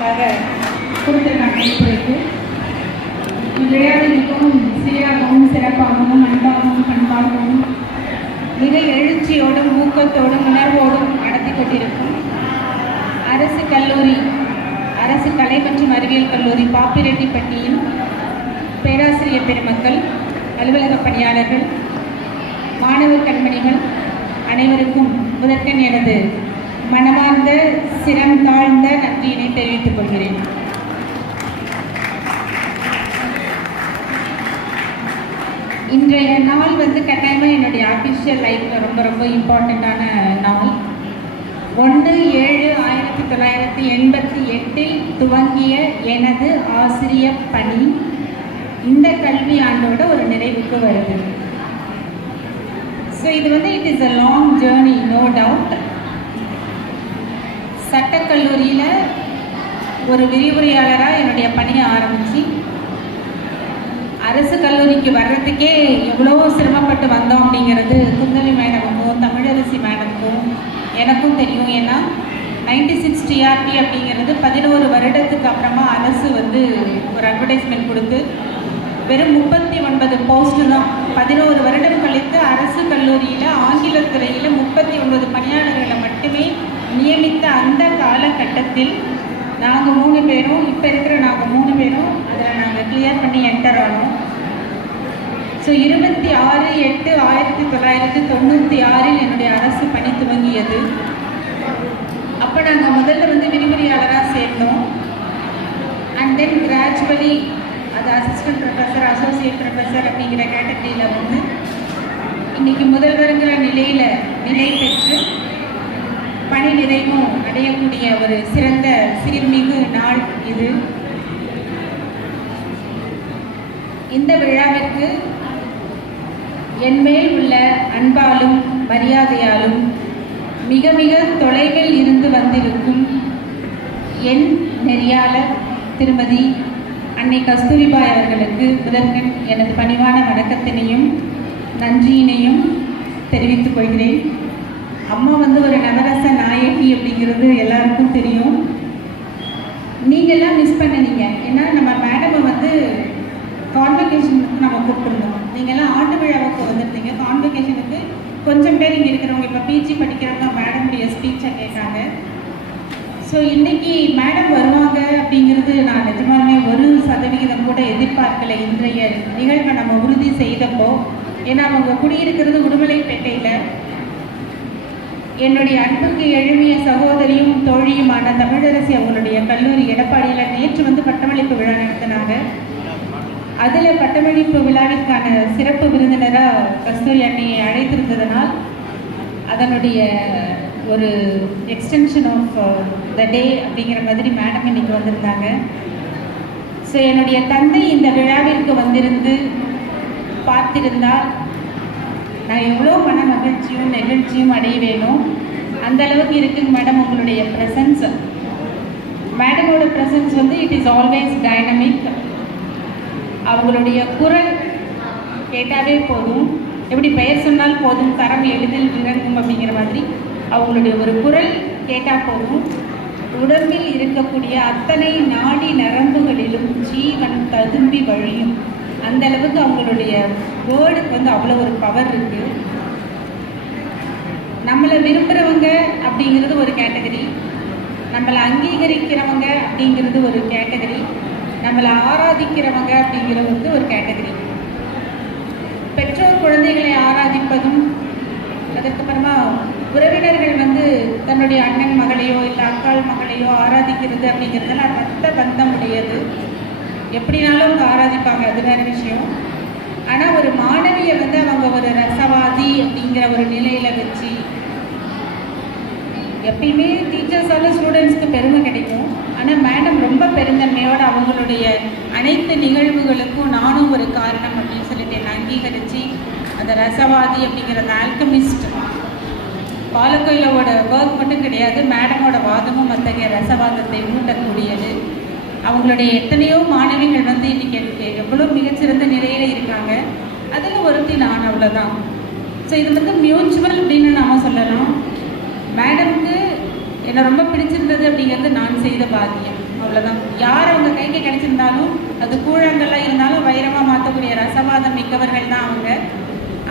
அவர்களுக்காக கொடுத்துருக்காங்க இப்பொழுது. விளையாடு மிகவும் சீராகவும் சிறப்பாகவும் அன்பாகவும் பண்பாகவும் மிக எழுச்சியோடும் ஊக்கத்தோடும் உணர்வோடும் நடத்தி கொண்டிருக்கும் அரசு கல்லூரி, அரசு கலை மற்றும் அறிவியல் கல்லூரி பாப்பிரெட்டிப்பட்டியின் பேராசிரியர் பெருமக்கள், அலுவலக பணியாளர்கள், மாணவர் கண்மணிகள் அனைவருக்கும் முதற்கண் எனது மனமார்ந்த சிரம் தாழ்ந்த நன்றியினை தெரிவித்துக் கொள்கிறேன். இன்றைய நாள் கட்டாயமாக என்னுடைய அஃபிஷியல் லைஃப்பில் ரொம்ப ரொம்ப இம்பார்ட்டண்ட்டான நாள். 1/7/1988 துவங்கிய எனது ஆசிரிய பணி இந்த கல்வி ஆண்டோட ஒரு நிறைவுக்கு வருது. ஸோ இது it is a long journey, no doubt. சட்டக்கல்லூரியில் ஒரு விரிவுரையாளராக என்னுடைய பணியை ஆரம்பித்து அரசு கல்லூரிக்கு வர்றதுக்கே எவ்வளோ சிரமப்பட்டு வந்தோம் அப்படிங்கிறது குந்தவி மேடமுக்கும் தமிழரசி மேடமுக்கும் எனக்கும் தெரியும். ஏன்னா 96 TRP அப்படிங்கிறது 11 வருடத்துக்கு அப்புறமா அரசு ஒரு அட்வர்டைஸ்மெண்ட் கொடுத்து வெறும் 39 போஸ்ட்டு தான். 11 வருடம் கழித்து அரசு கல்லூரியில் ஆங்கிலத்துறையில் 39 பணியாளர்களை மட்டுமே நியமித்த அந்த காலகட்டத்தில் நாங்கள் 3 பேரும், இப்போ இருக்கிற நாங்கள் 3 பேரும் அதில் நாங்கள் கிளியர் பண்ணி என்டர் ஆனோம். ஸோ 26/8/1996 என்னுடைய அரசு பணி துவங்கியது. அப்போ நாங்கள் முதல்ல விரிவுரையாளராக சேர்ந்தோம். அண்ட் தென் கிராஜுவலி அது அசிஸ்டன்ட் ப்ரொஃபஸர், அசோசியேட் ப்ரொஃபஸர் அப்படிங்கிற கேட்டகரியில் இன்றைக்கி முதல்வருங்கிற நிலை பெற்று பணி நிறைவும் அடையக்கூடிய ஒரு சிறந்த சீர்மிகு நாள் இது. இந்த விழாவிற்கு என்மேல் உள்ள அன்பாலும் மரியாதையாலும் மிக மிக தொலைவில் இருந்து வந்திருக்கும் என் நெறியாளர் திருமதி அன்னை கஸ்தூரிபாய் அவர்களுக்கு முதற்கண் எனது பணிவான வணக்கத்தினையும் நன்றியினையும் தெரிவித்துக் கொள்கிறேன். அம்மா ஒரு நவரச நாயகி அப்படிங்கிறது எல்லாருக்கும் தெரியும். நீங்கள்லாம் மிஸ் பண்ணினீங்க. ஏன்னா நம்ம மேடமை கான்வெகேஷனுக்கு நம்ம கூப்பிட்டுருந்தோம். நீங்கள்லாம் ஆண்டு விழாவுக்கு வந்துருந்தீங்க. கான்வெகேஷனுக்கு கொஞ்சம் பேர் இங்கே இருக்கிறவங்க இப்போ பிஜி படிக்கிறவங்க மேடமுடைய ஸ்பீச்சை கேட்டாங்க. ஸோ இன்றைக்கி மேடம் வருவாங்க அப்படிங்கிறது நான் நிஜமாலுமே 1% கூட எதிர்பார்க்கலை. இன்றைய நிகழ்வை நம்ம உறுதி செய்தப்போ, ஏன்னா அவங்க குடியிருக்கிறது உடுமலைப்பேட்டையில். என்னுடைய அன்புக்கு எழுமிய சகோதரியும் தோழியுமான தமிழரசி அவங்களுடைய கல்லூரி எடப்பாடியில் நேற்று பட்டமளிப்பு விழா நடத்தினாங்க. அதில் பட்டமளிப்பு விழாவிற்கான சிறப்பு விருந்தினராக கஸ்தூரி அன்னையை அழைத்திருந்ததனால் அதனுடைய ஒரு எக்ஸ்டென்ஷன் ஆஃப் த டே அப்படிங்கிற மாதிரி மேடம் இன்னைக்கு வந்திருந்தாங்க. ஸோ என்னுடைய தந்தை இந்த விழாவிற்கு வந்திருந்து பார்த்திருந்தால் நான் எவ்வளோ மன மகிழ்ச்சியும் நெகிழ்ச்சியும் அடைய வேணும். அந்த அளவுக்கு இருக்குங்க மேடம் உங்களுடைய ப்ரெசன்ஸ். மேடமோட presence it is always dynamic. அவங்களுடைய குரல் கேட்டாவே போதும், எப்படி பெயர் சொன்னால் போதும் தரம் எளிதில் இறங்கும் அப்படிங்கிற மாதிரி அவங்களுடைய ஒரு குரல் கேட்டால் போதும், உடம்பில் இருக்கக்கூடிய அத்தனை நாடி நரம்புகளிலும் ஜீவன் ததும்பி வழியும். அந்த அளவுக்கு அவங்களுடைய வேர்டுக்கு அவ்வளோ ஒரு பவர் இருக்குது. நம்மளை விரும்புகிறவங்க அப்படிங்கிறது ஒரு கேட்டகரி, நம்மளை அங்கீகரிக்கிறவங்க அப்படிங்கிறது ஒரு கேட்டகரி, நம்மளை ஆராதிக்கிறவங்க அப்படிங்கிறது ஒரு கேட்டகரி. பெற்றோர் குழந்தைகளை ஆராதிப்பதும், அதுக்கப்புறமா உறவினர்கள் தன்னுடைய அண்ணன் மகளையோ இல்லை அக்காள் மகளையோ ஆராதிக்கிறது அப்படிங்கிறதுலாம் ரத்த பந்தம் உடையது. எப்படினாலும் அவங்க ஆராதிப்பாங்க, அது வேறு விஷயம். ஆனால் ஒரு மாணவியை அவங்க ஒரு ரசவாதி அப்படிங்கிற ஒரு நிலையில் வச்சு எப்பயுமே டீச்சர்ஸால் ஸ்டூடெண்ட்ஸ்க்கு பெருமை கிடைக்கும். ஆனால் மேடம் ரொம்ப பெருந்தன்மையோடு அவங்களுடைய அனைத்து நிகழ்வுகளுக்கும் நானும் ஒரு காரணம் அப்படின்னு சொல்லிட்டு என்னை அங்கீகரித்து அந்த ரசவாதி அப்படிங்கிற அந்த ஆல்கமிஸ்ட் பாலக்கோயிலோட ஒர்க் மட்டும் கிடையாது, மேடமோட வாதமும் அத்தகைய ரசவாதத்தை ஊட்டக்கூடியது. அவங்களுடைய எத்தனையோ மாணவிகள் இன்றைக்கி எனக்கு எவ்வளோ மிகச்சிறந்த நிலையில் இருக்காங்க. அதில் ஒருத்தி நான், அவ்வளோதான். ஸோ இது மியூச்சுவல் அப்படின்னு நாம் சொல்லலாம். மேடம்க்கு என்னை ரொம்ப பிடிச்சிருந்தது அப்படிங்கிறது நான் செய்த பாக்கியம். அவ்வளோதான். யார் அவங்க கைக்கு கிடைச்சிருந்தாலும் அது கூழங்கள்லாம் இருந்தாலும் வைரமாக மாற்றக்கூடிய ரசவாதம் மிக்கவர்கள் தான் அவங்க.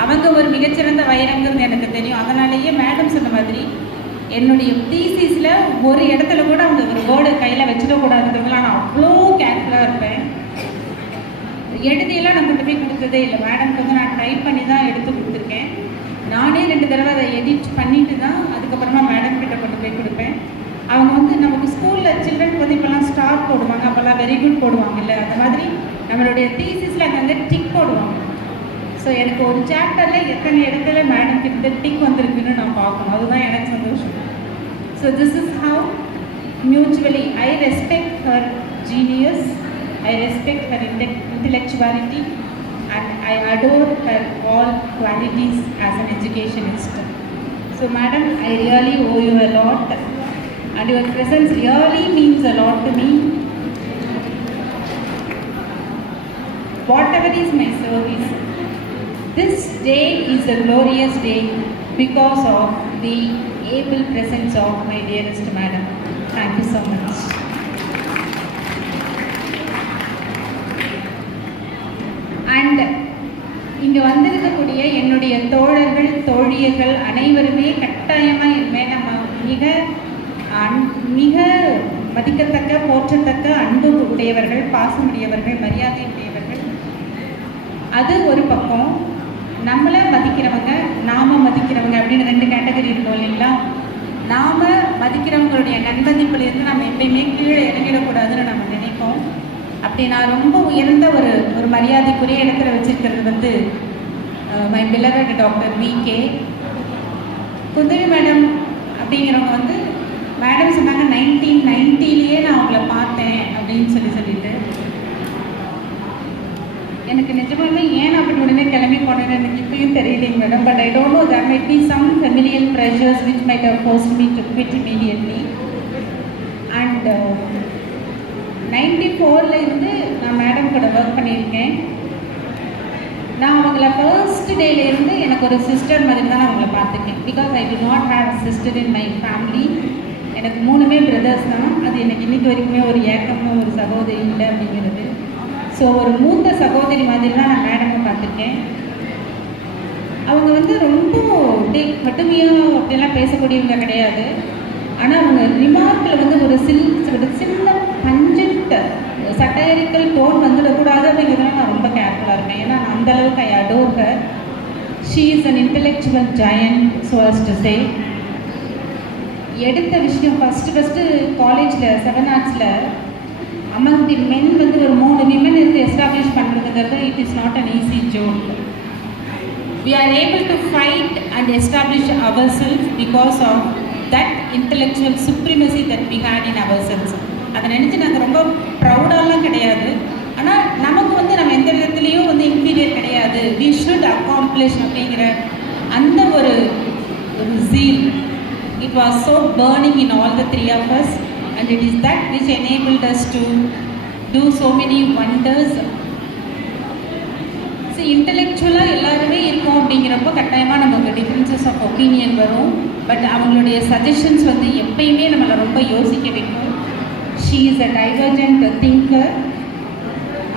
அவங்க ஒரு மிகச்சிறந்த வைரங்கிறது எனக்கு தெரியும். அதனாலேயே மேடம் சொன்ன மாதிரி என்னுடைய தீசிஸில் ஒரு இடத்துல கூட அவங்க ஒரு வேர்டு கையில் வச்சுக்கக்கூடாதுன்றதுலாம் நான் அவ்வளோ கேர்ஃபுல்லாக இருப்பேன். எழுதியெல்லாம் நான் கொண்டு போய் கொடுத்ததே இல்லை. மேடம்க்கு வந்து நான் டைப் பண்ணி தான் எடுத்து கொடுத்துருக்கேன். நானே 2 தடவை அதை எடிட் பண்ணிட்டு தான் அதுக்கப்புறமா மேடம் கிட்ட கொண்டு போய் கொடுப்பேன். அவங்க வந்து நமக்கு ஸ்கூலில் சில்ட்ரனுக்கு வந்து இப்போல்லாம் ஸ்டார் போடுவாங்க, அப்போல்லாம் வெரி குட் போடுவாங்க இல்லை, அந்த மாதிரி நம்மளுடைய தீசிஸில் அங்கே டிக் போடுவாங்க. ஸோ எனக்கு ஒரு சாப்டரில் எத்தனை இடத்துல மேடம் கிட்ட டிக் வந்திருக்குன்னு நான் பார்க்கணும். அதுதான் எனக்கு சந்தோஷம். So this is how mutually I respect her genius, I respect her intellectuality, and I adore her all qualities as an educationist. So madam, I really owe you a lot, and your presence really means a lot to me. Whatever is my service, this day is a glorious day because of the able presence of my dearest madam. Thank you so much. And இங்கே வந்திருக்கக்கூடிய என்னுடைய தோழர்கள் தோழியர்கள் அனைவருமே கட்டாயமாக என் மேலே மிக மதிக்கத்தக்க போற்றத்தக்க அன்பு உடையவர்கள், பாசமுடையவர்கள், மரியாதை உடையவர்கள். அது ஒரு பக்கம். நம்மளை மதிக்கிறவங்க, நாம மதிக்கிறவங்க அப்படின்னு 2 கேட்டகரி இருக்கும் இல்லைங்களா? நாம மதிக்கிறவங்களுடைய நன்மதிப்பிலிருந்து நம்ம எப்பயுமே கீழே இறங்கிடக்கூடாதுன்னு நம்ம நினைப்போம். அப்படி நான் ரொம்ப உயர்ந்த ஒரு மரியாதைக்குரிய இடத்துல வச்சிருக்கிறது வந்து my beloved doctor VK Kundavi madam அப்படிங்கிறவங்க வந்து மேடம் சொன்னாங்க 1990லேயே நான் அவங்கள பார்த்தேன் அப்படின்னு சொல்லிட்டு எனக்கு நிஜமாலுமே ஏன் அப்படி உடனே கிளம்பி போனேன்னு எனக்கு இப்பயும் தெரியலைங்க madam. But I don't know there might be some familial pressures which might have forced me to quit immediately. And 94ல் இருந்து நான் மேடம் கூட ஒர்க் பண்ணியிருக்கேன். நான் அவங்கள ஃபர்ஸ்ட் டேலேருந்து எனக்கு ஒரு சிஸ்டர் மாதிரி தான் நான் அவங்கள பார்த்துருக்கேன். Because I to not have sister in my family. எனக்கு 3மே பிரதர்ஸ் தான். அது எனக்கு இன்றைக்கு வரைக்குமே ஒரு ஏக்கமும் ஒரு சகோதரி இல்லை அப்படிங்கிறது. ஸோ ஒரு மூத்த சகோதரி மாதிரி தான் நான் மேடமை பார்த்துருக்கேன். அவங்க வந்து ரொம்ப கடுமையாக அப்படிலாம் பேசக்கூடியவங்க கிடையாது. ஆனால் அவங்க ரிமார்க்கில் வந்து ஒரு சின்ன பஞ்சன்ட் சட்டையரிக்கல் டோன் வந்துடக்கூடாது அப்படிங்கிறதுனால நான் ரொம்ப கேர்ஃபுல்லாக இருக்கேன். ஏன்னா நான் அந்தளவுக்கு I adore her. She is an intellectual giant, so as to say. எடுத்த விஷயம் ஃபஸ்ட்டு காலேஜில் 7 ஆர்ட்ஸில் அமங் தி மென் வந்து ஒரு 3 விமன் இருந்து எஸ்டாப்ளிஷ் பண்ணுறதுங்கிறது it is not an easy job. We are able to fight and establish ourselves because of that intellectual supremacy that we had in ourselves. அதை நினச்சி நாங்கள் ரொம்ப ப்ரௌடாலாம் கிடையாது. ஆனால் நமக்கு வந்து நம்ம எந்த விதத்துலேயும் வந்து இன்ஃபீரியர் கிடையாது. we should accomplish அப்படிங்கிற அந்த ஒரு zeal, it was so burning in all the 3 of us, and it is that which enabled us to do so many wonders. So இன்டெலெக்சுவலாக எல்லாருமே இருக்கோம் அப்படிங்கிறப்போ கட்டாயமாக நமக்கு டிஃப்ரென்சஸ் ஆஃப் ஒப்பீனியன் வரும். பட் அவங்களுடைய சஜஷன்ஸ் வந்து எப்பயுமே நம்மளை ரொம்ப யோசிக்க வைக்கும். She is a divergent thinker.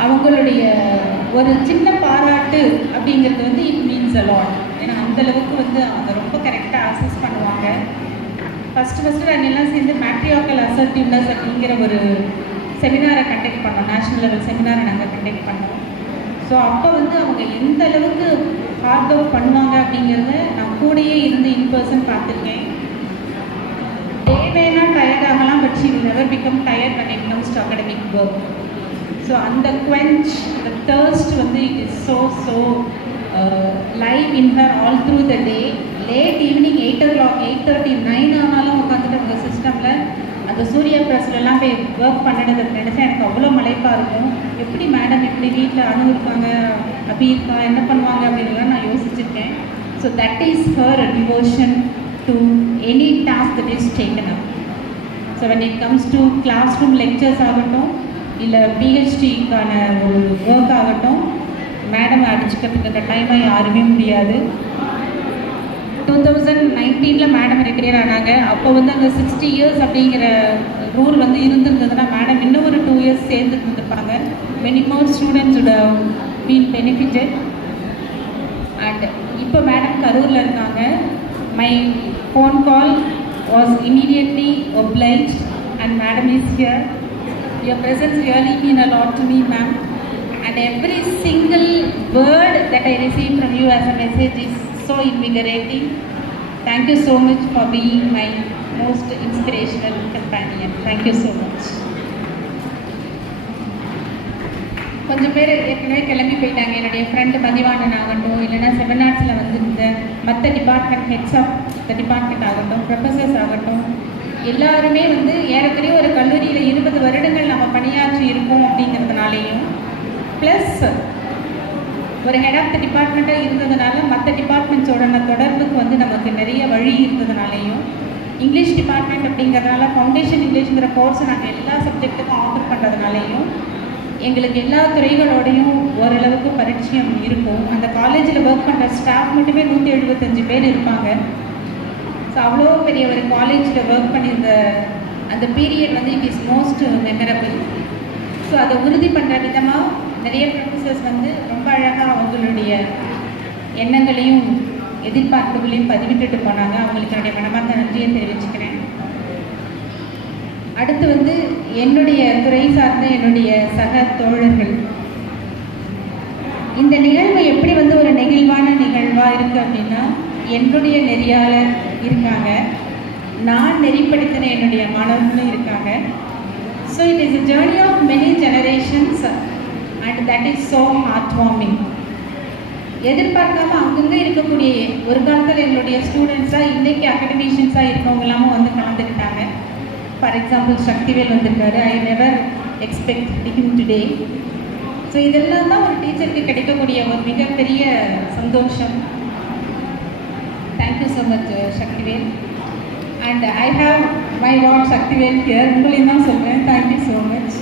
அவங்களுடைய ஒரு சின்ன பாராட்டு அப்படிங்கிறது வந்து இட் மீன்ஸ் அ லாட். ஏன்னா அந்தளவுக்கு வந்து அவங்க ரொம்ப கரெக்டாக அசஸ் பண்ணுவாங்க. ஃபஸ்ட்டு நாங்கள் எல்லாம் சேர்ந்து மேட்ரியாக்கல் அசர்ட்டிவ்னஸ் அப்படிங்கிற ஒரு செமினாரை கண்டக்ட் பண்ணோம். நேஷ்னல் லெவல் செமினாரை நாங்கள் கண்டக்ட் பண்ணோம். ஸோ அப்போ வந்து அவங்க எந்த அளவுக்கு ஹார்ட் ஒர்க் பண்ணுவாங்க அப்படிங்கிறத நான் கூடயே இருந்து இன் பர்சன் பார்த்துருக்கேன். தேவைன்னா டயர்ட் ஆகலாம், but she will never become tired when it comes to academic work. So அந்த quench, the thirst வந்து it is so live in her all through the day. Late evening 8 o'clock 8:30 9 ஆனாலும் உட்காந்துட்டு அவங்க சிஸ்டமில் அந்த சூர்யா ப்ரெஸ்லலாம் போய் ஒர்க் பண்ணிடுறது நினச்சா எனக்கு அவ்வளோ மலைப்பாக இருக்கும். எப்படி மேடம் எப்படி வீட்டில் இருக்காங்க, அப்படி இருக்கா, என்ன பண்ணுவாங்க அப்படின்லாம் நான் யோசிச்சிருக்கேன். So that is her devotion to any task that is taken up. So when it comes to classroom lectures ஆகட்டும், இல்லை பிஹெச்டிக்கான ஒரு ஒர்க் ஆகட்டும், மேடம் அடிச்சுக்கிறதுக்கு அந்த டைமாக யாருமே முடியாது. 2019 மேடம் ரிட்டையர் ஆனாங்க. அப்போ வந்து அந்த 60 years அப்படிங்கிற ரூல் வந்து இருந்திருந்ததுன்னா மேடம் ப்ரொஃபஸர்ஸ் சேர்ந்து இருந்திருப்பாங்க. Many more students would have been benefited. And இப்போ மேடம் கரூரில் இருக்காங்க. My phone call was immediately obliged and madam is here. Your presence really mean a lot to me, ma'am. And every single word that I received from you as a message is so invigorating. Thank you so much for being my most inspirational companion. Thank you so much. கொஞ்சம் பேர் ஏற்கனவே கிளம்பி போயிட்டாங்க. என்னுடைய friend Mathivanan ஆகட்டும், இல்லைனா செமினார்ஸில் வந்திருந்த மற்ற department heads of the department ஆகட்டும், ப்ரொஃபஸர்ஸ் ஆகட்டும், எல்லாருமே ஏறக்குறைய ஒரு கல்லூரியில் 20 வருடங்கள் நம்ம பணியாற்றி இருக்கோம் அப்படிங்கிறதுனாலேயும், ப்ளஸ் ஒரு ஹெட் ஆஃப் த டிபார்ட்மெண்ட்டாக இருந்ததுனால மற்ற டிபார்ட்மெண்ட்ஸோட தொடர்புக்கு நமக்கு நிறைய வழி இருந்ததுனாலேயும், இங்கிலீஷ் டிபார்ட்மெண்ட் அப்படிங்கிறதுனால ஃபவுண்டேஷன் இங்கிலீஷ்ங்கிற கோர்ஸை நாங்கள் எல்லா சப்ஜெக்ட்டுக்கும் ஆஃபர் பண்ணுறதுனாலையும் எங்களுக்கு எல்லா துறைகளோடையும் ஓரளவுக்கு பரிச்சயம் இருக்கும். அந்த காலேஜில் ஒர்க் பண்ணுற ஸ்டாஃப் மட்டுமே 175 பேர் இருப்பாங்க. ஸோ அவ்வளோ பெரிய ஒரு காலேஜில் ஒர்க் பண்ணியிருந்த அந்த period it is most memorable. So அதை உறுதி பண்ணுற விதமாக நிறைய ப்ரொஃபஸர்ஸ் ரொம்ப அழகாக அவங்களுடைய எண்ணங்களையும் எதிர்பார்ப்புகளையும் பதிவிட்டுட்டு போனாங்க. அவங்களுக்கு என்னுடைய மனமார்ந்த நன்றியை தெரிவிச்சுக்கிறேன். அடுத்து என்னுடைய துறை சார்ந்த என்னுடைய சக தோழர்கள், இந்த நிகழ்வு எப்படி ஒரு நெகிழ்வான நிகழ்வாக இருக்குது அப்படின்னா, என்னுடைய நெறியாளர் இருக்காங்க, நான் நெறிப்படுத்தின என்னுடைய மாணவர்களும் இருக்காங்க. So it is a journey of many generations and that is so heartwarming. எதிர்பார்க்காம அங்கங்கே இருக்கக்கூடிய ஒரு காலத்தில் எங்களுடைய ஸ்டூடெண்ட்ஸாக இன்றைக்கி அகடமிஷியன்ஸாக இருக்கவங்க எல்லாமும் கலந்துக்கிட்டாங்க. ஃபார் எக்ஸாம்பிள் சக்திவேல் வந்திருக்காரு. I never expect him today. So இதெல்லாம் தான் ஒரு டீச்சருக்கு கிடைக்கக்கூடிய ஒரு மிகப்பெரிய சந்தோஷம். Thank you so much Sakthivel. And I have my what Sakthivel here. உங்களையும் தான் சொல்கிறேன். Thank you so much.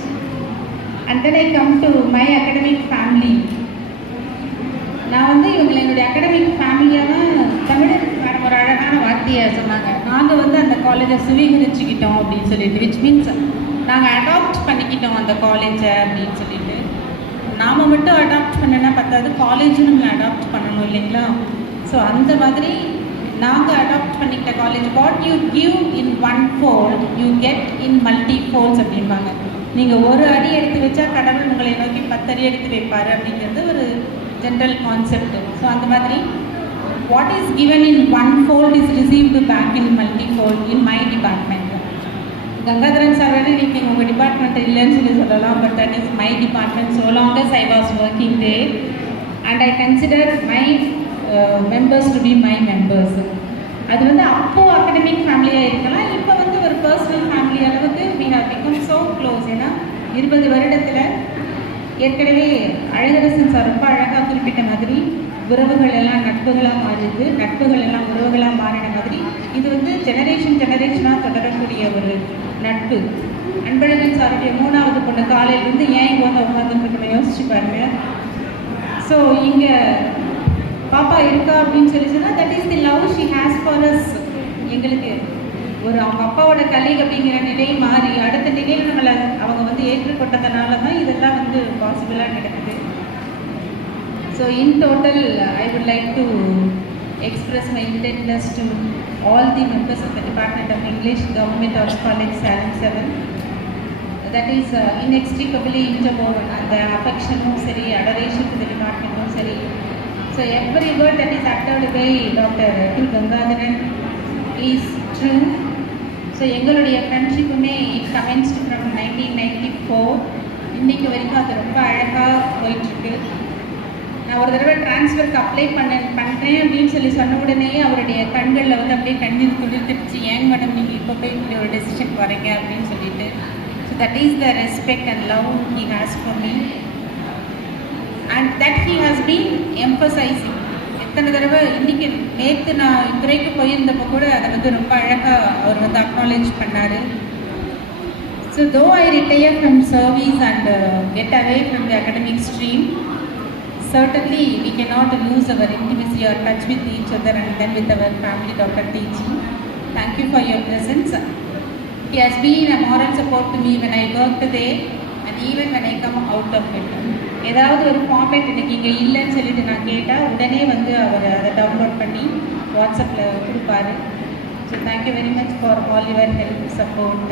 And then I come to my academic family. நான் இவங்களை என்னுடைய அகடமிக் ஃபேமிலியாக தமிழர் ஒரு அழகான வார்த்தையை சொன்னாங்க. நாங்கள் அந்த காலேஜை சுவீகரிச்சுக்கிட்டோம் அப்படின்னு சொல்லிட்டு, விச் மீன்ஸ் நாங்கள் அடாப்ட் பண்ணிக்கிட்டோம் அந்த காலேஜை அப்படின்னு சொல்லிட்டு. நாம் மட்டும் அடாப்ட் பண்ணனா பார்த்தாது, காலேஜும் நம்ம அடாப்ட் பண்ணணும் இல்லைங்களா? ஸோ அந்த மாதிரி நாங்கள் அடாப்ட் பண்ணிக்கிட்ட college. What you give in one fold you get in multi folds அப்படிம்பாங்க. நீங்கள் ஒரு அடி எடுத்து வச்சா கடவுள் உங்களை நோக்கி 10 அடி எடுத்து வைப்பார் அப்படிங்கிறது ஒரு ஜென்ரல் கான்செப்ட். ஸோ அந்த மாதிரி what is given in one fold is received back in multi fold in my department. Gangadharan sir இன்னைக்கு உங்கள் டிபார்ட்மெண்ட் இல்லைன்னு சொல்லலாம், but that is my department. So long as I was working there and I consider my members to be my members. அது அப்போது academic ஃபேமிலியாக இருக்கலாம், இப்போ ஒரு பர்சனல் ஃபேமிலி அளவுக்கு we have become so close. ஏன்னா 20 வருடத்தில் ஏற்கனவே அழகரசன் சார் ரொம்ப அழகாக குறிப்பிட்ட மாதிரி உறவுகள் எல்லாம் நட்புகளாக மாறிது, நட்புகள் எல்லாம் உறவுகளாக மாறின மாதிரி இது ஜெனரேஷனாக தொடரக்கூடிய ஒரு நட்பு. அன்பழகன் சாருடைய 3வது பொண்ணு காலையிலேருந்து ஏன் இங்கே உட்காந்துருக்கணும் யோசிச்சு பாருங்க. ஸோ இங்கே பாப்பா இருக்கா அப்படின்னு சொன்னால் that is the love she has for us. எங்களுக்கு அவங்க அப்பாவோட கலீக் அப்படிங்கிற நிலை மாறி அடுத்த நிலையில் நம்மளை அவங்க ஏற்றுக்கொண்டதுனால தான் இதெல்லாம் பாசிபிளாக நடக்குது. So in total I would like to express my indebtedness to all the members of the department of English, government arts college Salem 7. That is inextricably interwoven. அந்த அஃபெக்ஷனும் சரி, அடரேஷன் டு த டிபார்ட்மெண்ட்டும் சரி. So every word that is uttered by doctor Gangadharan is true. So எங்களுடைய ஃப்ரெண்ட்ஷிப்புமே it commenced from 1994. இன்றைக்கு வரைக்கும் அது ரொம்ப அழகாக போயிட்டுருக்கு. நான் ஒரு தடவை ட்ரான்ஸ்ஃபருக்கு அப்ளை பண்ணுறேன் அப்படின்னு சொன்ன உடனே அவருடைய கண்களில் அப்படியே கண்ணீர் துளிர்த்துடுச்சு. ஏங்க மேடம் நீங்கள் இப்போ போய் இப்படி ஒரு டெசிஷன் வரீங்க அப்படின்னு சொல்லிட்டு. So that is the respect and love he has for me and that he has been emphasising. எத்தனை தடவை இன்றைக்கி நேற்று நான் துறைக்கு போயிருந்தப்போ கூட அதை ரொம்ப அழகாக அவர் அக்னாலேஜ் பண்ணார். ஸோ தோ ஐ retire from service and get away from the academic stream, certainly we cannot lose our intimacy or touch with each other and then with our family, Dr. T.G. Thank you for your presence. He has been a moral support to me when I worked there. And even when I come out of it, ஏதாவது ஒரு format இன்னைக்கு இங்கே இல்லைன்னு சொல்லிட்டு நான் கேட்டால் உடனே வந்து அவர் அதை டவுன்லோட் பண்ணி வாட்ஸ்அப்பில் கொடுப்பாரு. So thank you very much for all your help support.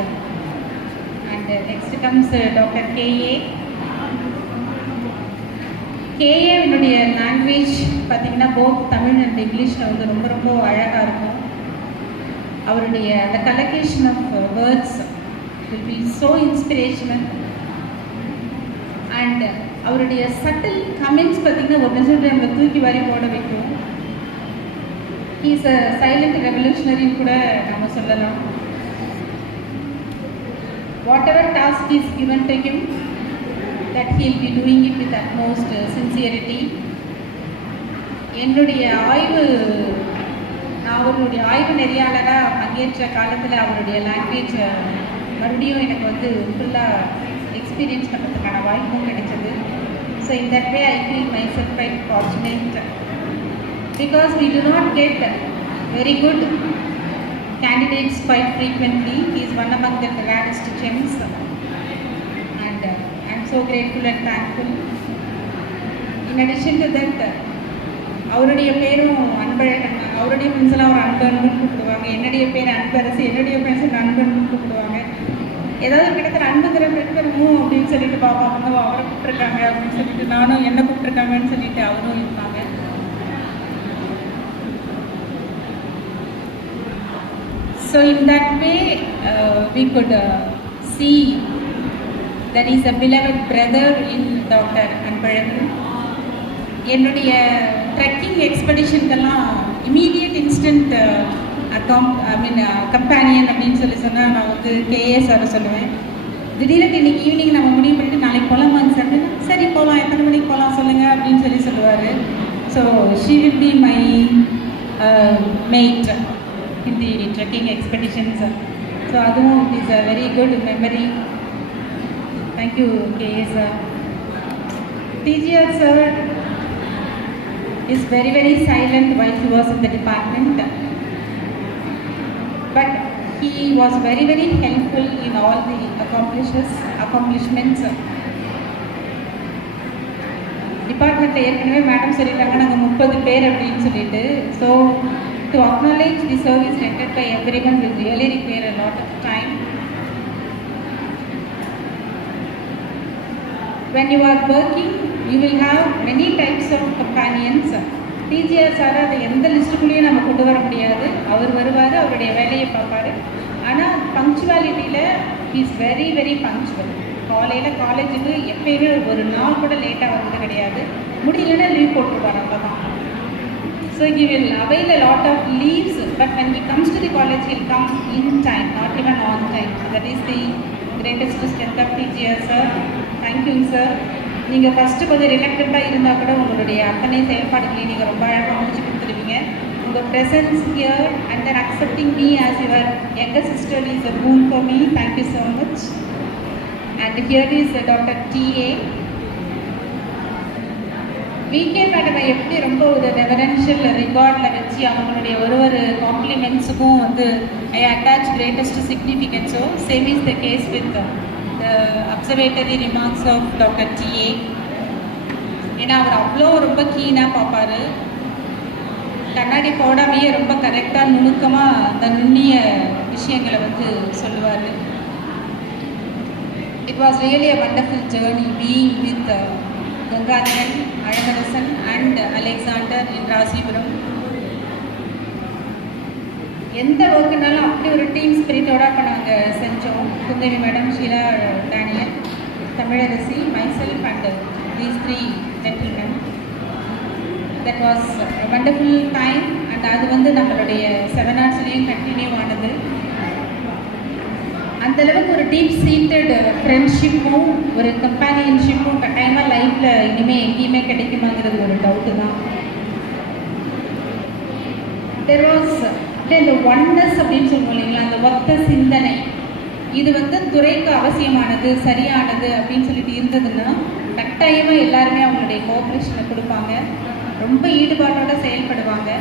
And next comes doctor KA. கேஏனுடைய லாங்குவேஜ் பார்த்தீங்கன்னா போத் தமிழ் அண்ட் இங்கிலீஷில் வந்து ரொம்ப ரொம்ப அழகாக இருக்கும். அவருடைய அந்த collection of words will be so inspirational. And அவருடைய சட்டில் கமெண்ட்ஸ் பார்த்தீங்கன்னா ஒரு நிமிஷம் நம்ம தூக்கி வாரி போட வைக்கும். ஹீஸ் அ சைலண்ட் ரெவல்யூஷனரின்னு கூட நம்ம சொல்லலாம். What ever task is given to him, that he will be doing it with utmost sincerity. என்னுடைய நான் அவருடைய ஆய்வு நெறியாளராக பங்கேற்ற காலத்தில் அவருடைய லாங்குவேஜ் மறுபடியும் எனக்கு வந்து ஃபுல்லாக எக்ஸ்பீரியன்ஸ் பண்ணுறதுக்கான வாய்ப்பும் கிடைச்சது. So in that way I feel my self quite fortunate because we do not get very good candidates quite frequently. He is one among the rarest gems and I'm so grateful and thankful. In addition to that, அவருடைய பேரும் அன்பழகன். அவருடைய ஃப்ரெண்ட்ஸ்லாம் அவர் அன்பன்னு கூப்பிடுவாங்க. என்னுடைய பேர் அன்பரசு, என்னுடைய friends அன்பன்னு கூப்பிடுவாங்க. ஏதாவது கிட்டத்தட்ட அன்புங்கிற ஃப்ரெண்ட் வருமோ அப்படின்னு சொல்லிட்டு பார்ப்பாங்க. அவரை கூப்பிட்ருக்காங்க அப்படின்னு சொல்லிட்டு நானும் என்ன கூப்பிட்ருக்காங்கன்னு சொல்லிட்டு அவரும் இருப்பாங்க. So in that way we could see there is a beloved brother in Dr. Anbazhagan. என்னுடைய ட்ரெக்கிங் எக்ஸ்பெடிஷனுக்கெல்லாம் இமீடியட் இன்ஸ்டன்ட் கம்பேனியன் அப்படின்னு சொன்னால் நான் வந்து கேஏ சாரை சொல்லுவேன். திடீர்னு இன்னைக்கு ஈவினிங் நம்ம முடிவு பண்ணிட்டு நாளைக்கு போகலாமாங்க சார், சரி போகலாம், எத்தனை மணிக்கு போகலாம் சொல்லுங்கள் அப்படின்னு சொல்லுவார். So she will be my mate in the trekking expeditions. So அதுவும் is a very good memory. Thank you KA sir. TGR sir is very very silent while he was in the department, but he was very very helpful in all the accomplishments. டிபார்ட்மெண்ட்டில் ஏற்கனவே madam சொல்லிட்டாங்க நாங்கள் 30 பேர் அப்படின்னு சொல்லிட்டு. So to acknowledge the service rendered by everyone will really require a lot of time. When you are working, you will have many types of companions. TGR sir அதை எந்த லிஸ்ட்டுக்குள்ளேயும் நம்ம கொண்டு வர முடியாது. அவர் வருவார், அவருடைய வேலையை பார்ப்பார். ஆனால் பங்க்சுவாலிட்டியில் இஸ் வெரி வெரி பங்க்சுவல். காலையில் காலேஜுக்கு எப்பயுமே ஒரு நாள் கூட லேட்டாக வந்தது கிடையாது. முடியலன்னா லீவ் போட்டுருவார், அவ்வளோதான். So he will avail a lot of leaves, but when he comes to the college, he will come in time, not even on time. So that is the greatest strength of TGR sir. Thank you sir. நீங்கள் first கொஞ்சம் ரிலக்டண்ட்டாக இருந்தால் கூட உங்களுடைய அத்தனை செயல்பாடுகளையும் நீங்கள் ரொம்ப அழகாக முடிச்சு கொடுத்துருவீங்க. உங்கள் presence here and then accepting me as your younger sister is a boon for me. Thank you so much. And here is doctor TA. VK மேடமை எப்படி ரொம்ப ஒரு ரெவரன்ஷியல் ரிகார்டில் வச்சு அவங்களுடைய ஒரு காம்ப்ளிமெண்ட்ஸுக்கும் வந்து ஐ அட்டாச் கிரேட்டஸ்ட் சிக்னிஃபிகன்ஸோ same is the case with the observatory remarks of doctor TA. ஏன்னா அவர் அவ்வளோ ரொம்ப கீனாக பார்ப்பார். கண்ணாடி போடாமையே ரொம்ப கரெக்டாக நுணுக்கமாக அந்த நுண்ணிய விஷயங்களை வந்து சொல்லுவார். It was really a wonderful journey being with Gangadharan, Alagarasan and Alexander in Rasipuram. எந்த ஒர்க்குனாலும் அப்படி ஒரு டீம் ஸ்பிரிட்டோட இப்போ நாங்கள் செஞ்சோம். Kundavai madam, Sheela Daniel, Tamilarasi, myself and these 3 gentlemen. That was wonderful time. And அது வந்து நம்மளுடைய 7 hours கண்டினியூ ஆனது. அந்தளவுக்கு ஒரு டீப் சீட்டட் ஃப்ரெண்ட்ஷிப்பும் ஒரு கம்பேனியன்ஷிப்பும் கட்டாயமாக லைஃப்பில் இனிமேல் எங்கேயுமே கிடைக்குமாங்கிறது ஒரு டவுட்டு தான். தெர் வாஸ் இந்த ஒன்னஸ் அப்படின்னு சொல்லுவோம் இல்லைங்களா, அந்த ஒத்த சிந்தனை, இது வந்து துறைக்கு அவசியமானது, சரியானது அப்படின்னு சொல்லிட்டு இருந்ததுன்னா கட்டாயமாக எல்லாருமே அவங்களுடைய கோஆப்ரேஷனை கொடுப்பாங்க, ரொம்ப ஈடுபாட்டோடு செயல்படுவாங்க.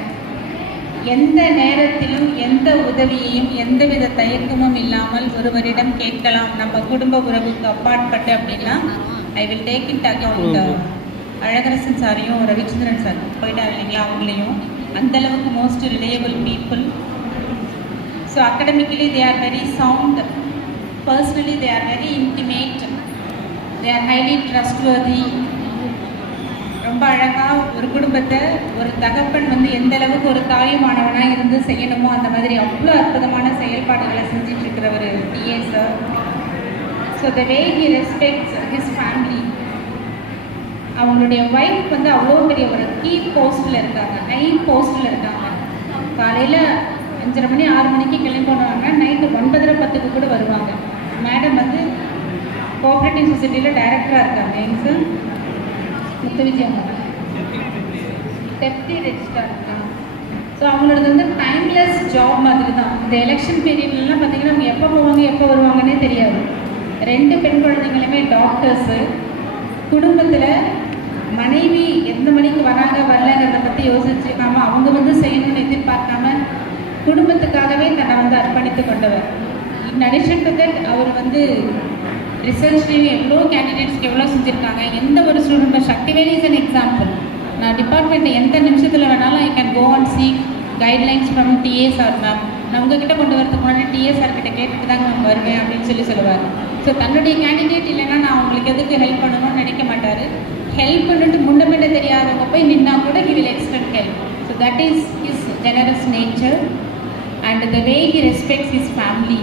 எந்த நேரத்திலும் எந்த உதவியையும் எந்தவித தயக்கமும் இல்லாமல் ஒருவரிடம் கேட்கலாம். நம்ம குடும்ப உறவுக்கு அப்பாற்பட்டு அப்படின்னா I will take it account. Alagarasan சாரையும் ரவிச்சந்திரன் சார் போயிட்டாங்க இல்லைங்களா, அவங்களையும் அந்தளவுக்கு most reliable people. So academically they are very sound, personally they are very intimate, they are highly trustworthy. ரொம்ப அழகாக ஒரு குடும்பத்தை ஒரு தகப்பன் வந்து எந்த அளவுக்கு ஒரு தாயுமானவனாக இருந்து செய்யணுமோ அந்த மாதிரி அவ்வளோ அற்புதமான செயல்பாடுகளை செஞ்சிட்ருக்கிறவர் TA sir. So the way he respects his family. அவங்களுடைய ஒய்ஃப் வந்து அவ்வளோ பெரிய ஒரு கீ போஸ்ட்டில் இருக்காங்க, ஹை போஸ்ட்டில் இருக்காங்க. காலையில் 5:30 மணி 6 மணிக்கு கிளம்பி போனாங்க, நைட்டு 9:10 கூட வருவாங்க. மேடம் வந்து கோஆப்ரேட்டிவ் சொசைட்டியில் டைரக்டராக இருக்காங்க. எங்க சார் முத்துவிஜயம் டெப்டி ரெஜிஸ்ட்ரார் இருக்காங்க. ஸோ அவங்களோடது வந்து டைம்லெஸ் ஜாப் மாதிரி தான். இந்த எலெக்ஷன் பீரியட்லாம் பார்த்தீங்கன்னா அவங்க எப்போ போவாங்க எப்போ வருவாங்கன்னே தெரியாது. 2 பெண் குழந்தைங்களுமே டாக்டர்ஸு. குடும்பத்தில் மனைவி எந்த மணிக்கு வராங்க வரலங்கிறத பற்றி யோசிச்சு அவங்க வந்து செய்யணும்னு எதிர்பார்க்காம குடும்பத்துக்காகவே தன்னை வந்து அர்ப்பணித்து கொண்டவர். இன் அடிஷன் டு தட் அவர் வந்து ரிசர்ச்லேயும் எவ்வளோ கேண்டிடேட்ஸ்க்கு எவ்வளோ செஞ்சுருக்காங்க. எந்த ஒரு student Sakthivel is an example. நான் டிபார்ட்மெண்ட்டை எந்த நிமிஷத்தில் வேணாலும் I can go and seek guidelines from TASR ma'am. நான் உங்ககிட்ட கொண்டு வரதுக்கு முன்னாடி டிஎஸ்ஆர் கிட்ட கேட்டுட்டு தாங்க நான் வருவேன் அப்படின்னு சொல்லுவார். ஸோ தன்னுடைய கேண்டிடேட் இல்லைன்னா நான் அவங்களுக்கு எதுக்கு ஹெல்ப் பண்ணணும்னு நினைக்க மாட்டார். ஹெல்ப் பண்ணிட்டு முன்னமிட்ட தெரியாதவங்க போய் நின்னா கூட he will extend help. So that is his generous nature and the way he respects his family.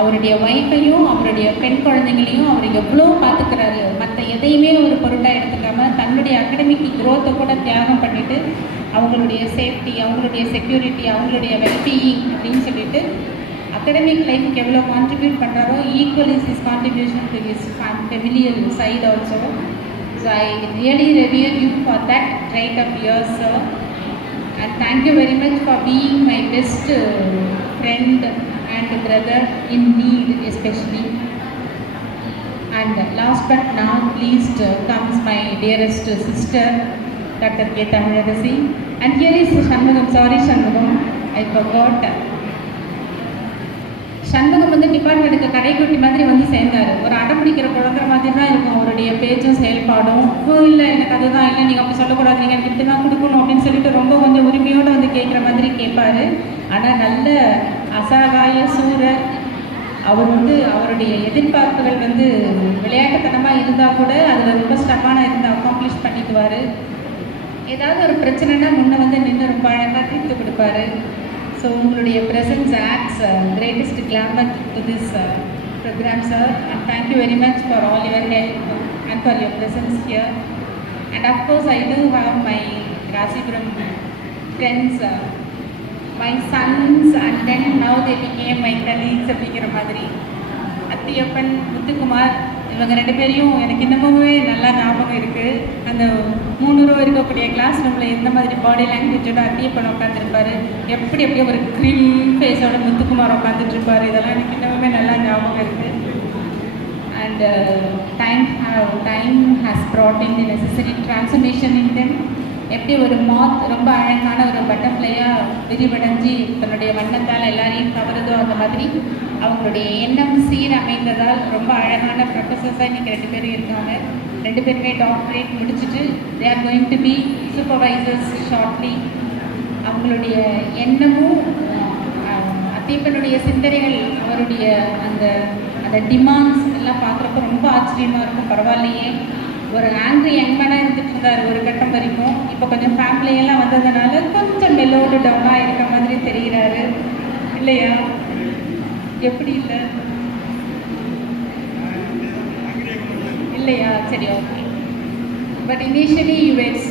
அவருடைய ஒய்ஃபையும் அவருடைய பெண் குழந்தைங்களையும் அவர் எவ்வளோ பார்த்துக்கிறாரு. மற்ற எதையுமே ஒரு பொருட்டாக எடுத்துக்காம தன்னுடைய அகடமிக் க்ரோத்தை கூட தியாகம் பண்ணிவிட்டு அவங்களுடைய சேஃப்டி, அவங்களுடைய செக்யூரிட்டி, அவங்களுடைய வெல்பீயிங் அப்படின்னு சொல்லிட்டு அகடமிக் லைஃப்க்கு எவ்வளோ கான்ட்ரிபியூட் பண்ணுறாரோ equal is his contribution to his familial side also. So I really revere you for that trait of yours, sir. And thank you very much for being my best friend and brother in need especially. And last but not least comes my dearest sister, Dr. K. Tamilarazi. And here is Shanmugam. Sorry Shanmugam, I forgot. Shanmugam வந்து டிபார்ட்மெண்ட்டுக்கு கடைக்குட்டி மாதிரி வந்து சேர்ந்தார். ஒரு அடம்பிடிக்கிற குழந்தை மாதிரி தான் இருக்கும் அவருடைய பேச்சும் செயல்பாடும். இல்லை எனக்கு அதுதான், இல்லை நீங்கள் அப்படி சொல்லக்கூடாது, நீங்கள் எனக்கு இப்படி தான் கொடுக்கணும் அப்படின்னு சொல்லிட்டு ரொம்ப கொஞ்சம் உரிமையோடு வந்து கேட்குற மாதிரி கேட்பார். ஆனால் நல்ல அசகாய சூரர். அவர் வந்து அவருடைய எதிர்பார்ப்புகள் வந்து விளையாட்டுத்தனமாக இருந்தால் கூட அதில் ரொம்ப ஸ்டப்பான இருந்து அக்காம்ப்ளிஷ் பண்ணிக்குவார். ஏதாவது ஒரு பிரச்சனைனா முன்னே வந்து நின்று ரொம்ப அழகாக தீர்த்து கொடுப்பாரு. So, உங்களுடைய presence adds greatest glamour to this program, sir. And thank you very much for all your help and for your presence here. And of course, I do have my Rasipuram friends, my sons, and then now they became my colleagues அப்படிங்கிற மாதிரி. அத்தியப்பன், முத்துக்குமார், இவங்க 2 பேரையும் எனக்கு இன்னமுமே நல்லா ஞாபகம் இருக்குது. அந்த 3 ரூபா இருக்கக்கூடிய கிளாஸ் ரூமில் எந்த மாதிரி பாடி லாங்குவேஜோட அத்தியப்பன் உட்காந்துருப்பார், அப்படியே ஒரு க்ரீம் ஃபேஸோட முத்துக்குமார் உட்காந்துட்ருப்பார். இதெல்லாம் எனக்கு இன்னமுமே நல்லா ஞாபகம் இருக்குது. And time has brought in the necessary transformation in them. எப்படி ஒரு மாத் ரொம்ப அழகான ஒரு பட்டர்ஃப்ளையாக விரிவடைஞ்சி தன்னுடைய வண்ணத்தால் எல்லாரையும் கவருதோ அந்த மாதிரி அவங்களுடைய எண்ணம் சீரமைந்ததால் ரொம்ப அழகான ப்ரொஃபஸர்ஸாக இன்றைக்கி 2 பேரும் இருக்காங்க. 2 பேருமே டாக்டரேட் முடிச்சுட்டு they are going to be supervisors shortly. அவங்களுடைய எண்ணமும் அத்தியப்பனுடைய சிந்தனைகள், அவருடைய அந்த அந்த டிமாண்ட்ஸ் எல்லாம் பார்க்குறப்ப ரொம்ப ஆச்சரியமாக இருக்கும். பரவாயில்லையே, ஒரு ஆங்கிரி யங்மேனாக இருந்துட்டு இருந்தார் ஒரு கட்டம் வரைக்கும். இப்போ கொஞ்சம் ஃபேமிலியெல்லாம் வந்ததுனால கொஞ்சம் மெலோடு டவுனாக இருக்க மாதிரி தெரிகிறாரு இல்லையா? எப்படி இல்லை இல்லையா? சரி, okay. But initially you were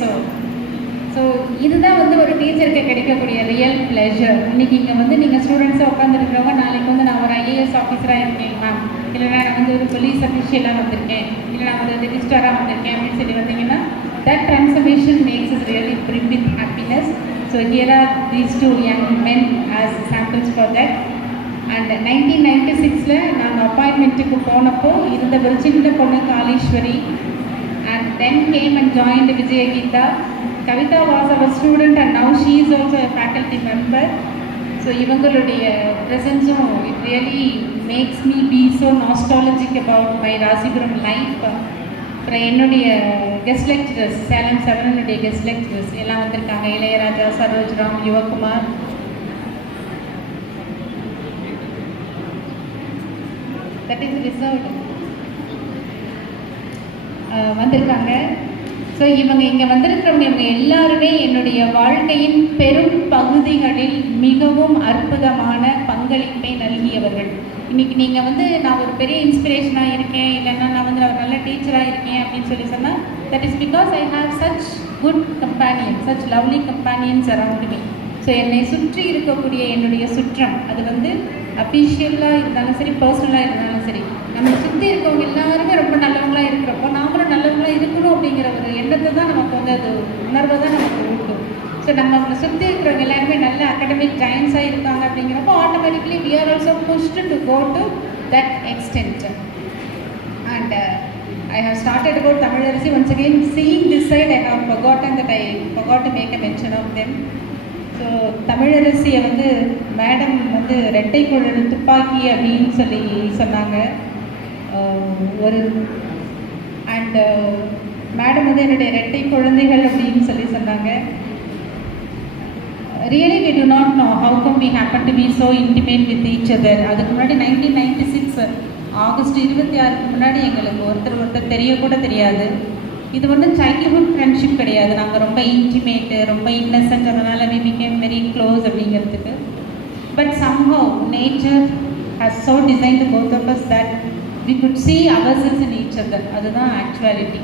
so இதுதான் வந்து ஒரு டீச்சருக்கு கிடைக்கக்கூடிய ரியல் ப்ளஷர். இன்றைக்கி இங்கே வந்து நீங்கள் ஸ்டூடெண்ட்ஸாக உட்காந்துருக்கிறவங்க நாளைக்கு வந்து நான் ஒரு ஐஏஎஸ் ஆஃபீஸராக இருக்கேன் மேம், இல்லைனா நான் வந்து ஒரு போலீஸ் அஃபிஷியலாக வந்திருக்கேன், இல்லை நான் வந்து ரெஜிஸ்டராக வந்திருக்கேன் அப்படின்னு சொல்லி வந்தீங்கன்னா that transformation makes us really brim with happiness. So here are these 2 young men as samples for that. And 1996 நாங்கள் அப்பாயின்மெண்ட்டுக்கு போனப்போ இருந்த ஒரு சின்ன பொண்ணு Kaleeswari. And then came and joined Vijayagita. Kavita was our student and now she is also a faculty member. So இவங்களுடைய presence-உம் it really makes me be so nostalgic about my Rasipuram life. அப்புறம் என்னுடைய guest lecturers Salem 7 guest lecturers எல்லாம் வந்திருக்காங்க. Ilaiyaraaja, சரோஜ்ராம், யுவகுமார், that is reserved வந்திருக்காங்க. So இவங்க இங்கே வந்திருக்கிறவங்க இவங்க எல்லாருமே என்னுடைய வாழ்க்கையின் பெரும் பகுதிகளில் மிகவும் அற்புதமான பங்களிப்பை நல்கியவர்கள். இன்றைக்கி நீங்கள் வந்து நான் ஒரு பெரிய இன்ஸ்பிரேஷனாக இருக்கேன், இல்லைன்னா நான் வந்து ஒரு நல்ல டீச்சராக இருக்கேன் அப்படின்னு சொல்லி சொன்னால் that is because I have such good companion, such lovely companions around me. So என்னை சுற்றி இருக்கக்கூடிய என்னுடைய சுற்றம் அது வந்து அஃபிஷியலாக இருந்தாலும் சரி, பர்சனலாக இருந்தாலும் சரி, நம்ம சுற்றி இருக்கவங்க எல்லாருமே ரொம்ப நல்லவங்களாக இருக்கிறப்போ நாமளும் நல்லவங்களாக இருக்கணும் அப்படிங்கிற ஒரு எண்ணத்தை தான் நமக்கு வந்து அது உணர்வை தான் நமக்கு ஊட்டும். ஸோ நம்ம அவங்களை சுற்றி இருக்கிறவங்க எல்லாருமே நல்ல அகடமிக் ஜாயின்ஸாக இருக்காங்க அப்படிங்கிறப்போ automatically we are also pushed to go to that extent. And I have started about Tamizharisi. Once again, seeing this side, I have forgot to make a mention of them. So தமிழரசியை வந்து madam வந்து ரெட்டை குழல் துப்பாக்கி அப்படின்னு சொல்லி சொன்னாங்க ஒரு. அண்டு மேடம் வந்து என்னுடைய ரெட்டை குழந்தைகள் அப்படின்னு சொல்லி சொன்னாங்க. Really we do not know how come we happen to be so intimate with each other. அதுக்கு முன்னாடி 1996 ஆகஸ்ட் 26 முன்னாடி எங்களுக்கு ஒருத்தர் தெரியக்கூட தெரியாது. இது ஒன்றும் சைல்ட்ஹுட் ஃப்ரெண்ட்ஷிப் கிடையாது. நாங்கள் ரொம்ப இன்டிமேட்டு, ரொம்ப இன்னசென்ட், அதனால் we became very close அப்படிங்கிறதுக்கு. But somehow nature has so designed both of us that we could see ourselves in each other. அதுதான் ஆக்சுவாலிட்டி.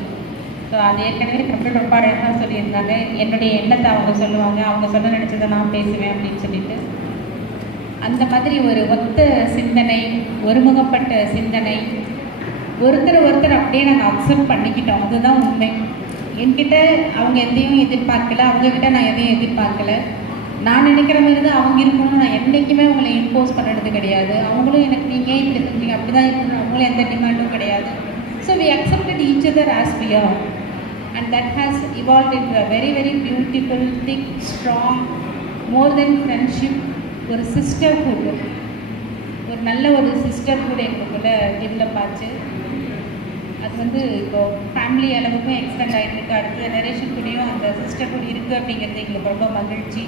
ஸோ அது ஏற்கனவே கம்ப்யூட்டர் ரொம்ப அழகாக சொல்லியிருந்தாங்க. என்னுடைய எண்ணத்தை அவங்க சொல்லுவாங்க, அவங்க சொல்ல நினச்சதை நான் பேசுவேன் அப்படின்னு சொல்லிட்டு. அந்த மாதிரி ஒரு ஒத்த சிந்தனை, ஒருமுகப்பட்ட சிந்தனை, ஒருத்தர் அப்படியே நாங்கள் அக்செப்ட் பண்ணிக்கிட்டோம். அதுதான் உண்மை. என்கிட்ட அவங்க எதையும் எதிர்பார்க்கல, அவங்கக்கிட்ட நான் எதையும் எதிர்பார்க்கல. நான் நினைக்கிற மாதிரி தான் அவங்க இருக்கணும்னு நான் என்றைக்குமே அவங்களை இம்போஸ் பண்ணுறது கிடையாது. அவங்களும் எனக்கு நீங்கள் இப்படி செஞ்சீங்க அப்படி தான் இருக்கணும், அவங்களும் எந்த டிமாண்டும் கிடையாது. So we accepted each other as we are. And that has evolve in a very very beautiful, thick, strong, more than friendship, ஒரு சிஸ்டர்ஹுட், ஒரு நல்ல ஒரு சிஸ்டர்ஹுட் எங்களுக்குள்ளே டெவலப் ஆச்சு. அது வந்து இப்போது ஃபேமிலி அளவுக்கும் எக்ஸ்டெண்ட் ஆகிட்டு இருக்கு. அடுத்த ஜெனரேஷன் கூடயும் அந்த சிஸ்டர்ஹுட் இருக்குது அப்படிங்கிறது எங்களுக்கு ரொம்ப மகிழ்ச்சி.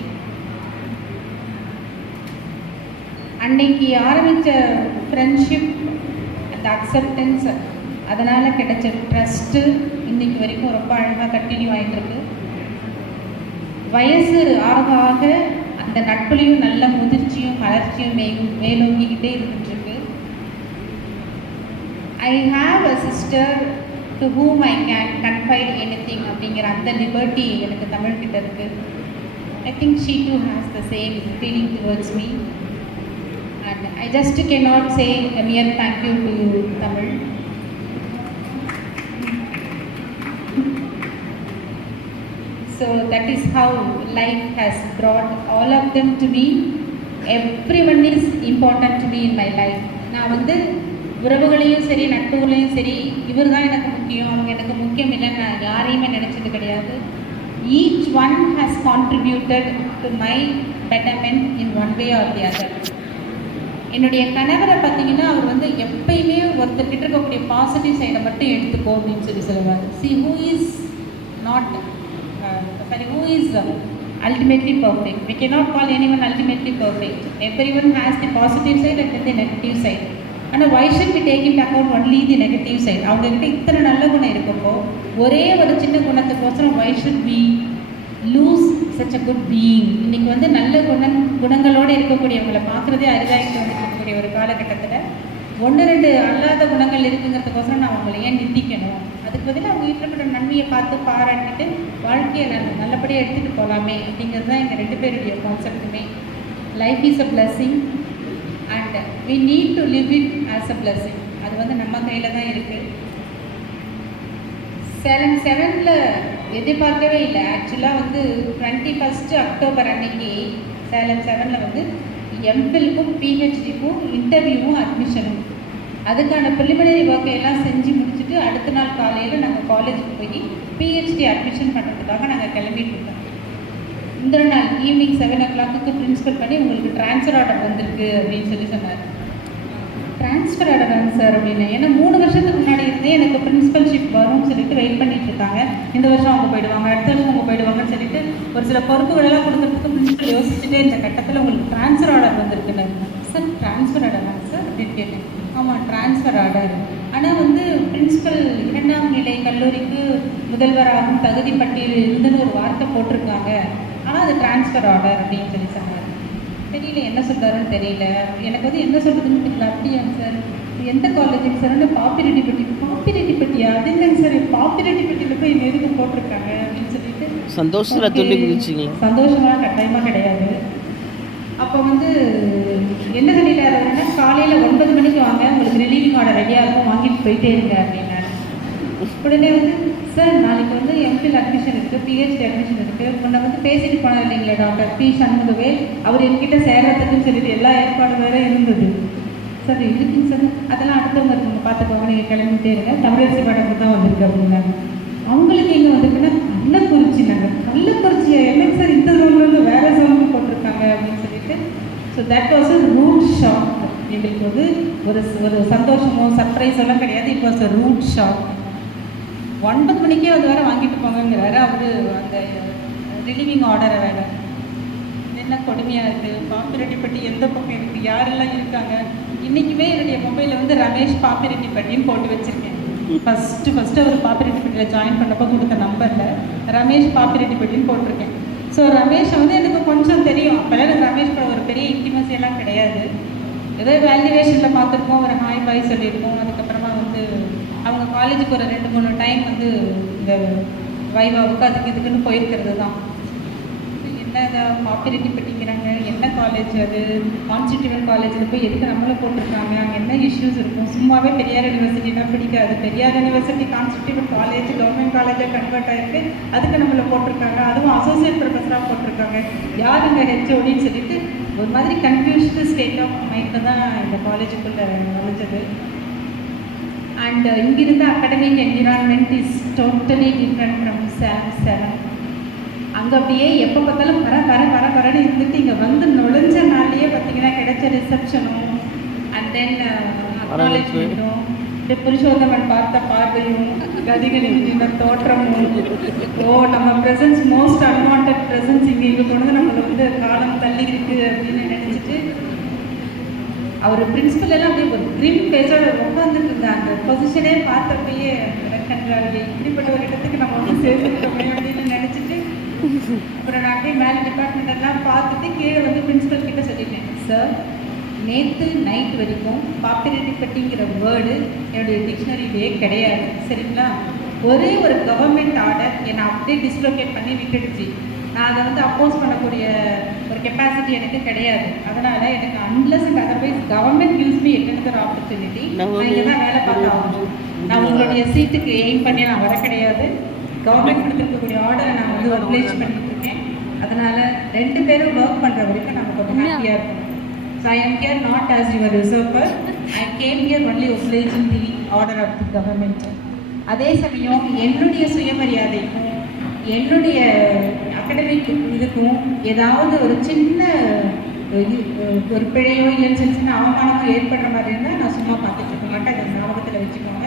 அன்னைக்கு ஆரம்பித்த ஃப்ரெண்ட்ஷிப், அந்த அக்செப்டன்ஸ், அதனால் கிடைச்ச ட்ரஸ்ட்டு இன்றைக்கு வரைக்கும் ரொம்ப அழகாக கண்டினியூ ஆகிட்டுருக்கு. வயசு ஆக ஆக அந்த நட்புலையும் நல்ல முதிர்ச்சியும் வளர்ச்சியும் மேலோங்கிக்கிட்டே இருந்துட்டுருக்கு. I have a sister to whom I can confide anything அப்படிங்கிற அந்த லிபர்ட்டி எனக்கு தமிழ்கிட்ட இருக்குது. I think she too has the same feeling towards me. And I just cannot say a mere thank you to Tamil. So that is how life has brought all of them to me. Everyone is important to me in my life. நான் வந்து உறவுகளையும் சரி, நட்புகளையும் சரி, இவர் தான் எனக்கு முக்கியம், அவங்க எனக்கு முக்கியம் இல்லைன்னு நான் யாரையுமே நினச்சது கிடையாது. Each one has contributed to my betterment in one way or the other. என்னுடைய கணவரை பார்த்தீங்கன்னா அவர் வந்து எப்பயுமே ஒருத்தர்கிட்ட இருக்கக்கூடிய பாசிட்டிவ் சைடை மட்டும் எடுத்துக்கோ அப்படின்னு சொல்லி சொல்லுவார். who is ultimately perfect. We cannot call anyone ultimately perfect. Everyone has the positive side and the negative side. ஆனால் why should we take into account only the negative side? அவங்கக்கிட்ட இத்தனை நல்ல குணம் இருக்கப்போ ஒரே ஒரு சின்ன குணத்துக்கோசரம் why should we lose such a good being? இன்றைக்கி வந்து நல்ல குணங்களோடு இருக்கக்கூடியவங்களை பார்க்குறதே அரிதாகிட்டு வந்துருக்கக்கூடிய ஒரு காலகட்டத்தில் 1-2 அல்லாத குணங்கள் இருக்குங்கிறதுக்கோசரம் நான் அவங்களை ஏன் நிந்திக்கணும்? அதுக்கு பதிலாக அவங்க வீட்டில் இருக்கிற நன்மையை பார்த்து பாராட்டிட்டு வாழ்க்கையை நல்லபடியாக எடுத்துகிட்டு போகலாமே அப்படிங்கிறது தான் எங்கள் 2 பேருடைய கான்செப்ட்டுமே. Life is a blessing and we need to live it as a blessing. அது வந்து நம்ம கையில் தான் இருக்குது. சேலம் 7ல் எதிர்பார்க்கவே இல்லை. ஆக்சுவலாக வந்து 21 அக்டோபர் அன்னைக்கு சேலம் 7ல் வந்து எம்ஃபில்க்கும் பிஹெச்டிக்கும் இன்டர்வியூவும் அட்மிஷனும். அதுக்கான ப்ரிலிமினரி ஒர்க்கை எல்லாம் செஞ்சு முடிச்சுட்டு அடுத்த நாள் காலையில் நாங்கள் காலேஜுக்கு போய் பிஹெச்டி அட்மிஷன் பண்ணுறதுக்காக நாங்கள் கிளம்பிட்டு இருக்கோம். இந்த நாள் ஈவினிங் 7 o'clock பிரின்சிபல் பண்ணி உங்களுக்கு ட்ரான்ஸ்ஃபர் ஆர்டர் வந்திருக்கு அப்படின்னு சொல்லி சொன்னார். ட்ரான்ஸ்ஃபர் ஆர்டர் சார் அப்படின்னு, ஏன்னா 3 வருஷத்துக்கு முன்னாடி இருந்தே எனக்கு பிரின்சிபல்ஷிப் வரும்னு சொல்லிட்டு வெயிட் பண்ணிட்டு இருக்காங்க. இந்த வருஷம் அவங்க போயிடுவாங்க, அடுத்த வருஷம் அவங்க போயிடுவாங்கன்னு சொல்லிட்டு ஒரு சில பொறுப்புகளெல்லாம் கொடுக்கறதுக்கு பிரின்சிபல் யோசிச்சுட்டே இந்த கட்டத்தில் உங்களுக்கு ட்ரான்ஸ்ஃபர் ஆர்டர் வந்திருக்குன்னு. சார் ட்ரான்ஸ்ஃபர் ஆர்டர் தான் சார் அப்படின்னு கேட்டேன். ஆமாம் ட்ரான்ஸ்ஃபர் ஆர்டர், ஆனால் வந்து பிரின்சிபல் 2ஆம் நிலை கல்லூரிக்கு முதல்வராகவும் தகுதி பட்டியல் இருந்துன்னு ஒரு வார்த்தை போட்டிருக்காங்க, ஆனால் அது ட்ரான்ஸ்ஃபர் ஆர்டர் அப்படின்னு சொல்லி சொன்னார். தெரியல என்ன சொல்கிறாருன்னு தெரியல, எனக்கு வந்து என்ன சொல்கிறதுன்னு தெரியல. அப்படியாங்க சார், எந்த காலேஜுக்கு சார்? பாப்பிரெட்டிப்பட்டியா? அது இல்லைங்க சார், பாப்பிரெட்டிப்பட்டியில் போய் எதுக்கு போட்டிருக்காங்க அப்படின்னு சொல்லிட்டு சந்தோஷமாக கட்டாயமாக கிடையாது. அப்போ வந்து என்ன சொல்லிட்டாருன்னா, காலையில் 9 மணிக்கு வாங்க, உங்களுக்கு ரிலீவிங் ஆர்டர் ரெடியாக இருக்கும், வாங்கிட்டு போயிட்டே இருங்க அப்படின்னாரு. உடனே வந்து சார் நாளைக்கு வந்து எம்ஃபில் அட்மிஷன் இருக்குது, பிஹெச்டி அட்மிஷன் இருக்குது, முன்ன வந்து பேசிட்டு போனார் இல்லைங்களா டாக்டர் பி சண்முகவேல், அவர் என்கிட்ட சேர்றதுக்குன்னு சொல்லிட்டு எல்லா ஏற்பாடு வேறு இருந்தது. சார் இருக்குங்க சார், அதெல்லாம் அடுத்தவங்க இருக்குங்க பார்த்துக்கோங்க, நீங்கள் கிளம்பிட்டே இருங்க, தமிழரசி மேடம் தான் வந்திருக்கு அப்படின்னாங்க. அவங்களுக்கு எங்கே வந்திருக்குன்னா கள்ளக்குறிச்சினாங்க. கள்ளக்குறிச்சியா? என்னங்க சார் இந்த ஜோன்லேருந்து வேறு ஜோனுக்கு போட்டிருக்காங்க அப்படின்னு சொல்லிட்டு. So that was a rude shock. எங்களுக்கு வந்து ஒரு சந்தோஷமோ சர்ப்ரைஸ் எல்லாம் கிடையாது, it was a rude shock. 9 மணிக்கே வந்து வேறு வாங்கிட்டு போங்கிறாரு அவர், அந்த ரிலீவிங் ஆர்டரை வேறு. என்ன கொடுமையாக இருக்குது. பாப்பிரெட்டிப்பட்டி எந்த பக்கம் இருக்குது, யாரெல்லாம் இருக்காங்க? இன்றைக்குமே என்னுடைய மொபைலில் வந்து ரமேஷ் பாப்பிரெட்டிப்பட்டின்னு போட்டு வச்சுருக்கேன். ஃபஸ்ட்டு அவர் பாப்பிரெட்டிப்பட்டியில் ஜாயின் பண்ணப்போ கொடுத்த நம்பரில் ரமேஷ் பாப்பிரெட்டிப்பட்டின்னு போட்டிருக்கேன். ஸோ ரமேஷை வந்து எனக்கு கொஞ்சம் தெரியும். அப்போல்லாம் எனக்கு ரமேஷ் கூட ஒரு பெரிய இன்டிமசியெல்லாம் கிடையாது. ஏதோ வேல்யூவேஷனில் பார்த்துருக்கோம், ஒரு ஹாய் பாய் சொல்லியிருக்கோம். அதுக்கப்புறமா வந்து அவங்க காலேஜுக்கு ஒரு 2-3 டைம் வந்து இந்த வைவாவுக்கு அதுக்கு இதுக்குன்னு போயிருக்கிறது தான். என்ன இதை பாப்பிரெட்டிப்பட்டிங்கிறாங்க, என்ன காலேஜ் அது? கான்ஸ்டிடியூவன்ட் காலேஜில் போய் எதுக்கு நம்மளை போட்டிருக்காங்க, அங்கே என்ன இஷ்யூஸ் இருக்கும்? சும்மாவே பெரியார் யூனிவர்சிட்டினா பிடிக்காது. Periyar university constituent college government காலேஜாக கன்வெர்ட் ஆகிருக்கு, அதுக்கு நம்மளை போட்டிருக்காங்க, அதுவும் அசோசியேட் ப்ரொஃபஸராக போட்டிருக்காங்க, யார் இங்கே ஹெச்ஓடின்னு சொல்லிட்டு ஒரு மாதிரி கன்ஃபியூஸ்டு ஸ்டேட் ஆஃப் மைண்டில் தான் இந்த காலேஜுக்குள்ளே நுழைஞ்சது. அண்ட் இங்கிருந்த academic environment is totally different from SAM 7. அங்கே அப்படியே எப்போ பார்த்தாலும் பரன்னு இருந்துட்டு இங்கே வந்து நுழைஞ்ச நாள்லேயே பார்த்தீங்கன்னா கிடைச்ச ரிசப்ஷனும் அண்ட் தென் அக்னாலேஜ்மெண்ட்டும், இந்த புருஷோத்தமன் பார்த்த பார்வையும் கதிகளின் தோற்றமும், நம்ம ப்ரெசன்ஸ் மோஸ்ட் அன்வான்ட் ப்ரெசன்ஸ் இங்கே கொண்டு வந்து நம்மளை வந்து காலம் தள்ளி இருக்கு அப்படின்னு நினச்சிட்டு அவர் பிரின்சிபல் எல்லாம் அப்படியே ஒரு க்ரீன் பேஸோட உட்காந்துட்டு இருந்தாங்க. அந்த பொசிஷனே பார்த்தப்பயே கண்டாங்க, இப்படிப்பட்ட ஒரு இடத்துக்கு நம்ம வந்து சேர்த்துக்கிட்டோமே அப்படின்னு நினச்சிட்டு அப்புறம் நான் அப்படியே மேலே டிபார்ட்மெண்ட் எல்லாம் பார்த்துட்டு கீழே வந்து பிரின்சிபல் கிட்ட சொல்லிட்டேன், சார் நேற்று நைட் வரைக்கும் பாப்பிரெட்டிப்பட்டிங்கிற வேர்டு என்னுடைய டிக்ஷனரியிலே கிடையாது, சரிங்களா? ஒரே ஒரு கவர்மெண்ட் ஆர்டர் என்னை அப்படியே டிஸ்லோகேட் பண்ணி விட்டுடுச்சு. நான் அதை வந்து அப்போஸ் பண்ணக்கூடிய ஒரு கெப்பாசிட்டி எனக்கு கிடையாது. அதனால் எனக்கு unless and otherwise government use me எட்டனதர் opportunity, நான் இங்கே தான் வேலை பார்த்தாகணும். நான் உங்களுடைய சீட்டுக்கு எய்ம் பண்ணி நான் வர கிடையாது. கவர்மெண்ட் கொடுத்துருக்கக்கூடிய ஆர்டரை நான் வந்து அப்ளைஸ் பண்ணிட்டு இருக்கேன். அதனால் 2 பேரும் ஒர்க் பண்ணுற வரைக்கும் நம்ம கொஞ்சம் ஹாப்பியாக இருக்கும். So I am here not as your reserver, I came here only obliging the order of the government. அதே சமயம் என்னுடைய சுயமரியாதைக்கும் என்னுடைய அகடமிக் இதுக்கும் ஏதாவது ஒரு சின்ன ஒரு பிழையோ இல்லை சின்ன அவமானமோ ஏற்படுற மாதிரி இருந்தால் நான் சும்மா பார்த்துட்டு இருக்க மாட்டேன். அதை ஞாபகத்தில் வச்சுக்கோங்க.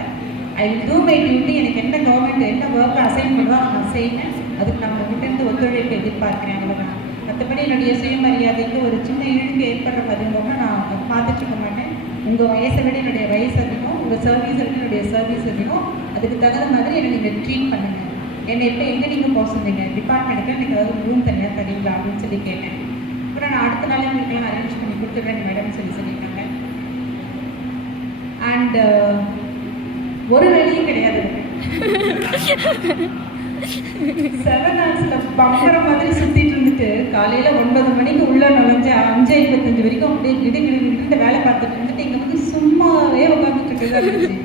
I will do my duty. எனக்கு என்ன கவர்மெண்ட் என்ன ஒர்க் அசைன் பண்ணுறதோ நான் செய்வேன். அதுக்கு நான் உங்கள்கிட்ட ஒத்துழைப்பு எதிர்பார்க்குறேன், அவ்வளோதான். மற்றபடி என்னுடைய சுயமரியாதைக்கு ஒரு சின்ன இழுக்கு ஏற்படுற பதினோம்னா நான் பார்த்துட்டு இருக்க மாட்டேன். உங்கள் வயசை விட என்னுடைய வயசு அதிகம், உங்கள் சர்வீஸ் விட என்னுடைய சர்வீஸ் அதிகம். அதுக்கு தகுந்த மாதிரி என்னை நீங்கள் ட்ரீட் பண்ணுங்கள். என்னை இப்போ எங்கே நீங்கள் போக சொன்னீங்க, டிபார்ட்மெண்ட்டுக்கு எனக்கு ஏதாவது ரூம் தனியாக தரீங்களா அப்படின்னு சொல்லி கேட்டேன். அப்புறம் நான் அடுத்த நாளே உங்களுக்குலாம் அரேஞ்ச் பண்ணி கொடுத்துட்றேன் மேடம் சொல்லியிருக்காங்க. அண்ட் ஒரு வேலையும் கிடையாது. 7 hours பம்பர மாதிரி சுற்றிட்டு இருந்துட்டு காலையில் 9 மணிக்கு உள்ளே நுழைஞ்சு 5:55 வரைக்கும் அப்படியே கிடு வேலை பார்த்துட்டு இருந்துட்டு இங்கே வந்து சும்மாவே உட்காந்துட்டு தான் இருந்துச்சு.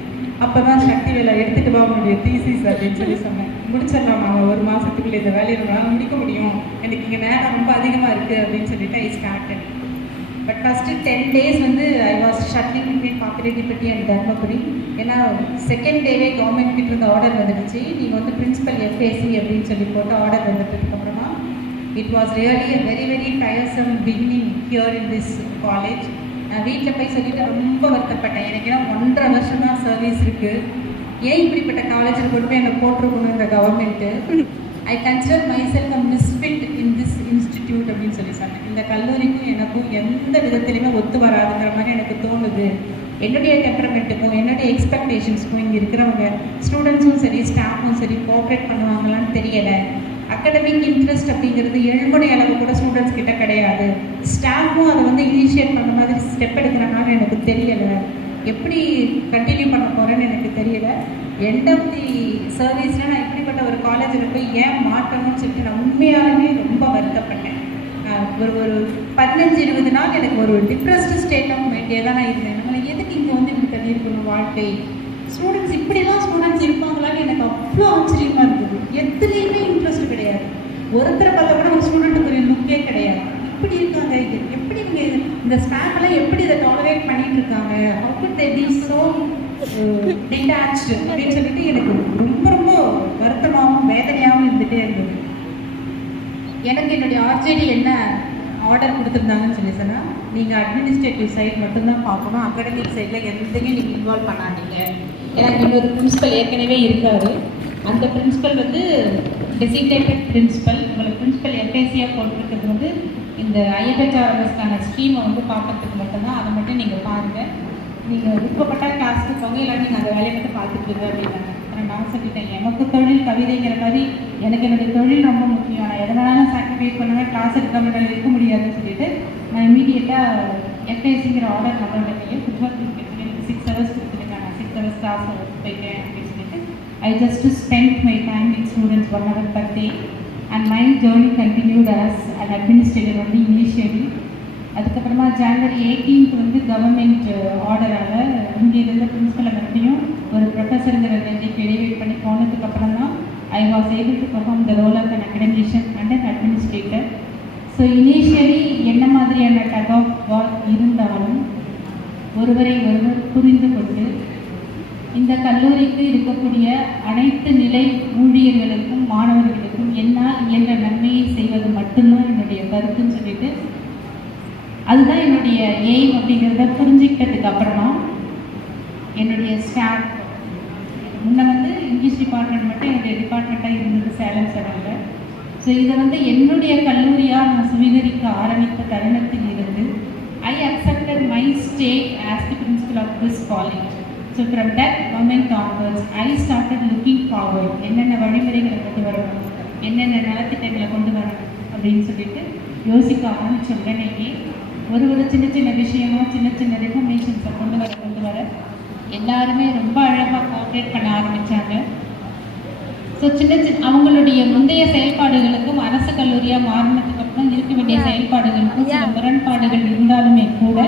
அப்போ தான் சக்தி வேலை எடுத்துகிட்டு வா உங்களுடைய தீசிஸ் அப்படின்னு சொல்லி சொன்னேன். முடிச்சிடலாம் நாங்கள் 1 மாதத்துக்குள்ளே இந்த வேலையை நம்மளால் முடிக்க முடியும், எனக்கு இங்கே நேரம் ரொம்ப அதிகமாக இருக்குது அப்படின்னு சொல்லிட்டு I started. But first 10 days வந்து I was shuttling between Pappireddipatti and Dharmapuri. ஏன்னா செகண்ட் டேவே கவர்மெண்ட் கிட்ட இருந்த ஆர்டர் வந்துடுச்சு, நீங்கள் வந்து பிரின்சிபல் எஃப்ஏசி அப்படின்னு சொல்லி போட்டு ஆர்டர் வந்ததுக்கப்புறமா it was really a very very tiresome beginning here in this college. நான் வீட்டில் போய் சொல்லிட்டு ரொம்ப வருத்தப்பட்டேன். எனக்கு ஏன்னா 1.5 வருஷம் தான் சர்வீஸ் இருக்குது, ஏன் இப்படிப்பட்ட காலேஜில் கொண்டு போய் என்னை போட்டிருக்கணுன்ற government. I consider myself a misfit in this institute அப்படின்னு சொல்லி சொன்னேன். இந்த கல்லூரிக்கும் எனக்கும் எந்த விதத்துலையுமே ஒத்து வராதுங்கிற மாதிரி எனக்கு தோணுது. என்னுடைய டெம்பரமெண்ட்டுக்கும் என்னுடைய எக்ஸ்பெக்டேஷன்ஸ்க்கும் இங்கே இருக்கிறவங்க ஸ்டூடெண்ட்ஸும் சரி ஸ்டாஃபும் சரி கோஆப்ரேட் பண்ணுவாங்களான்னு தெரியலை. அகடமிக் இன்ட்ரெஸ்ட் அப்படிங்கிறது 7 மணி அளவு கூட ஸ்டூடெண்ட்ஸ் கிட்ட கிடையாது. ஸ்டாஃபும் அதை வந்து இனிஷியேட் பண்ண மாதிரி ஸ்டெப் எடுக்கிறாங்கன்னு எனக்கு தெரியலை. எப்படி கண்டினியூ பண்ண போகிறேன்னு எனக்கு தெரியலை. எண்ட் ஆஃப் தி சர்வீஸில் நான் இப்படிப்பட்ட ஒரு காலேஜில் போய் ஏன் மாட்டணும்னு சொல்லிட்டு நான் உண்மையாலுமே ரொம்ப வருத்தப்பட்டேன். ஒரு 15-20 நாள் எனக்கு ஒரு டிப்ரெஸ்டு ஸ்டேட் ஆஃப் மைண்டே தான் நான் இருந்தேன். நம்மளை எதுக்கு இங்கே வந்து இப்படி தள்ளியிருக்கணும் வாழ்க்கை, ஸ்டூடெண்ட்ஸ் இப்படிலாம் ஸ்டூடெண்ட்ஸ் இருப்பாங்களான்னு எனக்கு அவ்வளோ ஆச்சரியமாக இருந்தது. எதுலேயுமே இன்ட்ரெஸ்ட் கிடையாது. ஒருத்தரை பார்த்தா கூட ஒரு ஸ்டூடெண்ட்டுக்கு ஒரு லுக்கே கிடையாது. இப்படி இருக்காங்க, இது எப்படி நீங்கள் இந்த ஸ்டாஃப்லாம் எப்படி இதை டாலரேட் பண்ணிட்டு இருக்காங்க, how good they be so detached அப்படின்னு சொல்லிட்டு எனக்கு ரொம்ப ரொம்ப வருத்தமாகவும் வேதனையாகவும் இருந்துகிட்டே இருந்தது. எனக்கு என்னுடைய ஆர்ஜேடி என்ன ஆர்டர் கொடுத்துருந்தாங்கன்னு சொல்லி சொன்னால், நீங்கள் அட்மினிஸ்ட்ரேட்டிவ் சைட் மட்டும்தான் பார்க்கணும், அகடமிக் சைடில் எதுலையும் நீங்கள் இன்வால்வ் பண்ணாதீங்க. எனக்கு இன்னொரு பிரின்ஸிபல் ஏற்கனவே இருக்கார். அந்த பிரின்ஸிபல் வந்து டெசிக்னேட்டட் பிரின்ஸிபல். உங்களுக்கு பிரின்ஸிபல் எஃப்ஏசியாக போட்டிருக்கிறது வந்து இந்த ஐஎஃப்ஹெச்ஆர்எம்எஸ்க்கான ஸ்கீமை வந்து பார்க்கறதுக்கு மட்டும்தான். அதை மட்டும் நீங்கள் பாருங்கள். நீங்கள் விருப்பப்பட்டால் கிளாஸுக்கு போங்க, இல்லை நீங்கள் அந்த வேலையை மட்டும் பார்த்துக்குங்க அப்படின்னாங்க. ஆனால் நான் சொல்லிட்டேன், எனக்கு தொழில் கவிதைங்கிற மாதிரி எனக்கு என்னுடைய தொழில் ரொம்ப முக்கியம். நான் எதனாலும் சாக்ரிஃபைஸ் பண்ணுவேன், கிளாஸ் எடுக்காமல் இருக்க முடியாதுன்னு சொல்லிட்டு நான் இமீடியட்டாக எஃப்ஏசிங்கிற ஆர்டர் நம்மளோட கையில் 6 hours கொடுத்துருக்காங்க. 6 hours கிளாஸ் போயிட்டேன் அப்படின்னு சொல்லிட்டு I just spent my time with students 1 hour per day and my journey continued as an administrator only initially. அதுக்கப்புறமா January 18th வந்து கவர்மெண்ட் ஆர்டரால் இங்கிருந்து பிரின்ஸிபலை மறுபடியும் ஒரு ப்ரொஃபஸருங்கிற நிலைக்கு எலிவேட் பண்ணி போனதுக்கப்புறம் தான் I was able to perform the role of an academician and an administrator. So initially என்ன மாதிரியான டைப் ஆஃப் ஒர்க் இருந்தாலும் ஒருவரை ஒருவர் புரிந்து கொண்டு இந்த கல்லூரிக்கு இருக்கக்கூடிய அனைத்து நிலை ஊழியர்களுக்கும் மாணவர்களுக்கும் என்னால் இயன்ற நன்மையை செய்வது மட்டும்தான் என்னுடைய கருத்துன்னு சொல்லிட்டு அதுதான் என்னுடைய எய்ம் அப்படிங்கிறத புரிஞ்சுக்கிட்டதுக்கு அப்புறமா என்னுடைய ஸ்டாஃப் முன்ன வந்து இங்கிலீஷ் டிபார்ட்மெண்ட் மட்டும் என்னுடைய டிபார்ட்மெண்ட்டாக இருந்தது சேலம் செவனில். ஸோ இதை வந்து என்னுடைய கல்லூரியாக நான் சுவீகரிக்க ஆரம்பித்த தருணத்தில் இருந்து I accepted my stay as the principal of this college. So from that moment onwards, I started looking forward. என்னென்ன வழிமுறைகளை கொண்டு வரணும், என்னென்ன நலத்திட்டங்களை கொண்டு வரணும் அப்படின்னு சொல்லிட்டு யோசிக்க ஆரம்பிச்ச உடனேயே ஒரு சின்ன சின்ன விஷயமோ சின்ன சின்ன ரெஃபர்மேஷன்ஸை கொண்டு வர எல்லாருமே ரொம்ப அழகாக கோஆப்ரேட் பண்ண ஆரம்பித்தாங்க. ஸோ அவங்களுடைய முந்தைய செயல்பாடுகளுக்கும் அரசு கல்லூரியாக மாறினதுக்கு அப்புறம் இருக்க வேண்டிய செயல்பாடுகளுக்கும் சில முரண்பாடுகள் இருந்தாலுமே கூட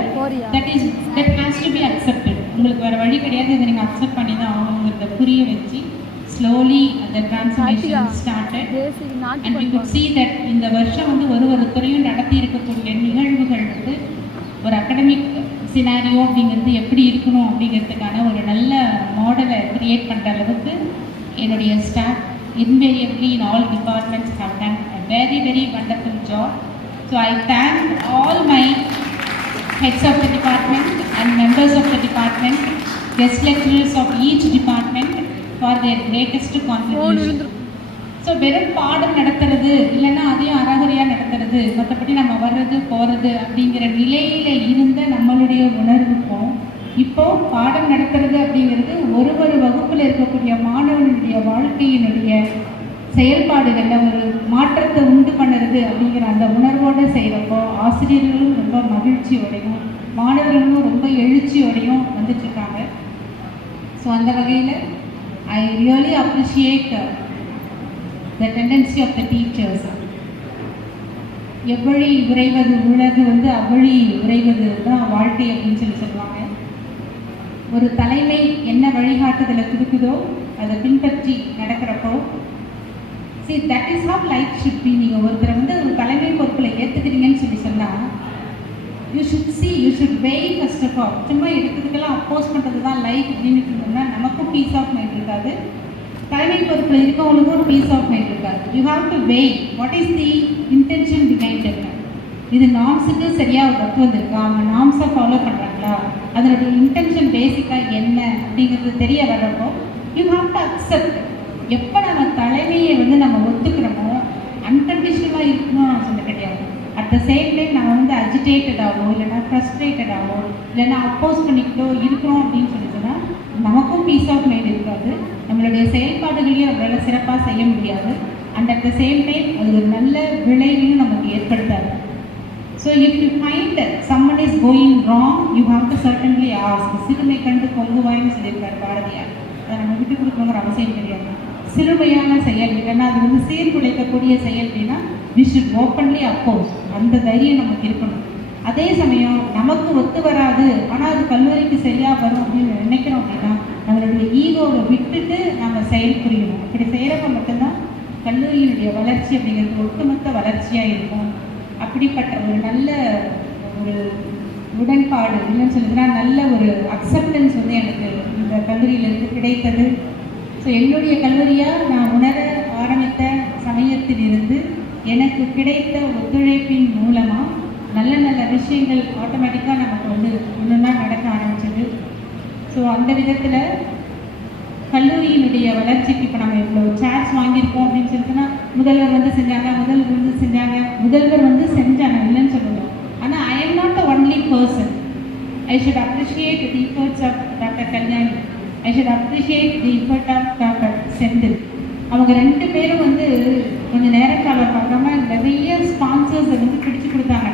that has to be accepted. உங்களுக்கு வேறு வழி கிடையாது, இதை நீங்கள் அக்செப்ட் பண்ணி தான் அவங்கிறத புரிய வச்சு ஸ்லோலி அந்த transformation started. And we could see that இந்த வருஷம் வந்து ஒரு துறையும் நடத்தி இருக்கக்கூடிய நிகழ்வுகள் வந்து ஒரு அகடமிக் சினாரியோ அப்படிங்கிறது எப்படி இருக்கணும் அப்படிங்கிறதுக்கான ஒரு நல்ல மாடலை கிரியேட் பண்ணுற அளவுக்கு என்னுடைய staff invariably in all departments have done a very very wonderful job. So I thank all my heads of the department and members of the department, guest lecturers of each department for their greatest contribution. So வெறும் பாடம் நடத்துறது இல்லைன்னா அதையும் அறகுறையாக நடத்துறது, மற்றபடி நம்ம வர்றது போகிறது அப்படிங்கிற நிலையில் இருந்த நம்மளுடைய உணர்வுக்கும் இப்போது பாடம் நடத்துறது அப்படிங்கிறது ஒரு வகுப்பில் இருக்கக்கூடிய மாணவனுடைய வாழ்க்கையினுடைய செயல்பாடுகளில் ஒரு மாற்றத்தை உண்டு பண்ணுறது அப்படிங்கிற அந்த உணர்வோடு செய்கிறப்போ ஆசிரியர்களும் ரொம்ப மகிழ்ச்சியோடையும் மாணவர்களும் ரொம்ப எழுச்சியோடையும் வந்துட்டுருக்காங்க. ஸோ அந்த வகையில் I really appreciate the tendency of the teachers. எவ்வழி உறைவது உலகு வந்து அவ்வழி உறைவது தான் வாழ்க்கை அப்படின்னு சொல்லுவாங்க. ஒரு தலைமை என்ன வழிகாட்டுதலை கொடுக்குதோ அதை பின்பற்றி நடக்கிறப்போ see that is how life should be. நீங்கள் ஒருத்தரை வந்து ஒரு தலைமை பொறுப்பில் ஏற்றுக்கிறீங்கன்னு சொல்லி சொன்னால் you should weigh first of all. சும்மா எடுக்கிறதுக்கெல்லாம் அப்போஸ் பண்ணுறது தான் லைஃப் அப்படின்னு இருந்தோம்னா நமக்கும் பீஸ் ஆஃப் மைண்ட் இருக்காது, தலைமை பொறுப்பில் இருக்கவங்களுக்கும் ஒரு பீஸ் ஆஃப் மைண்ட் இருக்காது. You have to weigh what is the intention behind it. இது நார்ம்ஸுக்கு சரியாக ஒர்க் வந்திருக்கா, அவங்க நார்ம்ஸை ஃபாலோ பண்ணுறாங்களா, அதனுடைய இன்டென்ஷன் பேசிக்காக என்ன அப்படிங்கிறது தெரிய வர்றப்போ யூ ஹாவ் டு அக்செப்ட். எப்போ நம்ம தலைமையை வந்து நம்ம ஒத்துக்கிறோமோ அன்கண்டிஷனலாக இருக்கணும்னு நான் சொல்ல கிடையாது. அட் த சேம் டைம் நம்ம வந்து அஜிடேட்டடாகவோ இல்லைனா ஃப்ரஸ்ட்ரேட்டடாகவோ இல்லைன்னா அப்போஸ் பண்ணிக்கிட்டோ இருக்கிறோம் அப்படின்னு சொல்லிட்டுனா நமக்கும் பீஸ் ஆஃப் மைண்ட் இருக்காது, நம்மளுடைய செயல்பாடுகளையும் நம்மளால் சிறப்பாக செய்ய முடியாது. And at the same time அது ஒரு நல்ல விளைவையும் நமக்கு ஏற்படுத்தாது. So if you find someone is going wrong you have to certainly ask. சிறுமை கண்டு பொங்குவாயின்னு சொல்லியிருக்காரு பாரதியார். அதை நம்ம விட்டு கொடுக்கணுங்கிற அவசியம் கிடையாது. சிறுமையான செயல் இல்லைன்னா அது வந்து சீர்குலைக்கக்கூடிய செயல் அப்படின்னா வி ஷுட் ஓப்பன்லி அப்போஸ். அந்த தைரியம் நமக்கு இருக்கணும். அதே சமயம் நமக்கு ஒத்து வராது ஆனால் அது கல்லூரிக்கு சரியாக வரும் அப்படின்னு நினைக்கிறோம் அப்படின்னா நம்மளுடைய ஈகோவை விட்டுட்டு நம்ம செயல் புரியணும். அப்படி செய்கிறப்ப மட்டும்தான் கல்லூரியினுடைய வளர்ச்சி அப்படிங்கிறது ஒட்டுமொத்த வளர்ச்சியாக இருக்கும். அப்படிப்பட்ட ஒரு நல்ல ஒரு உடன்பாடு இல்லைன்னு சொல்லிதுன்னா நல்ல ஒரு அக்செப்டன்ஸ் வந்து எனக்கு இந்த கல்லூரியிலிருந்து கிடைத்தது. ஸோ என்னுடைய கல்லூரியாக நான் உணர ஆரம்பித்த சமயத்திலிருந்து எனக்கு கிடைத்த ஒத்துழைப்பின் மூலமாக நல்ல நல்ல விஷயங்கள் ஆட்டோமேட்டிக்காக நமக்கு வந்து ஒன்றுனா நடக்க ஆரம்பிச்சது. ஸோ அந்த விதத்தில் கல்லூரியினுடைய வளர்ச்சிக்கு இப்போ நம்ம இவ்வளோ சேர்ஸ் வாங்கியிருக்கோம் அப்படின்னு சொல்லிட்டுனா முதல்வர் வந்து செஞ்சாங்க முதல்வர் வந்து செஞ்சாங்க இல்லைன்னு சொல்லணும். ஆனால் I am not the only person. I should appreciate the efforts of doctor Kalyani. I should appreciate the effort of doctor Senthil. அவங்க ரெண்டு பேரும் வந்து கொஞ்சம் நேரம் காலம் பார்க்காம நிறைய ஸ்பான்சர்ஸை வந்து பிடிச்சு கொடுத்தாங்க.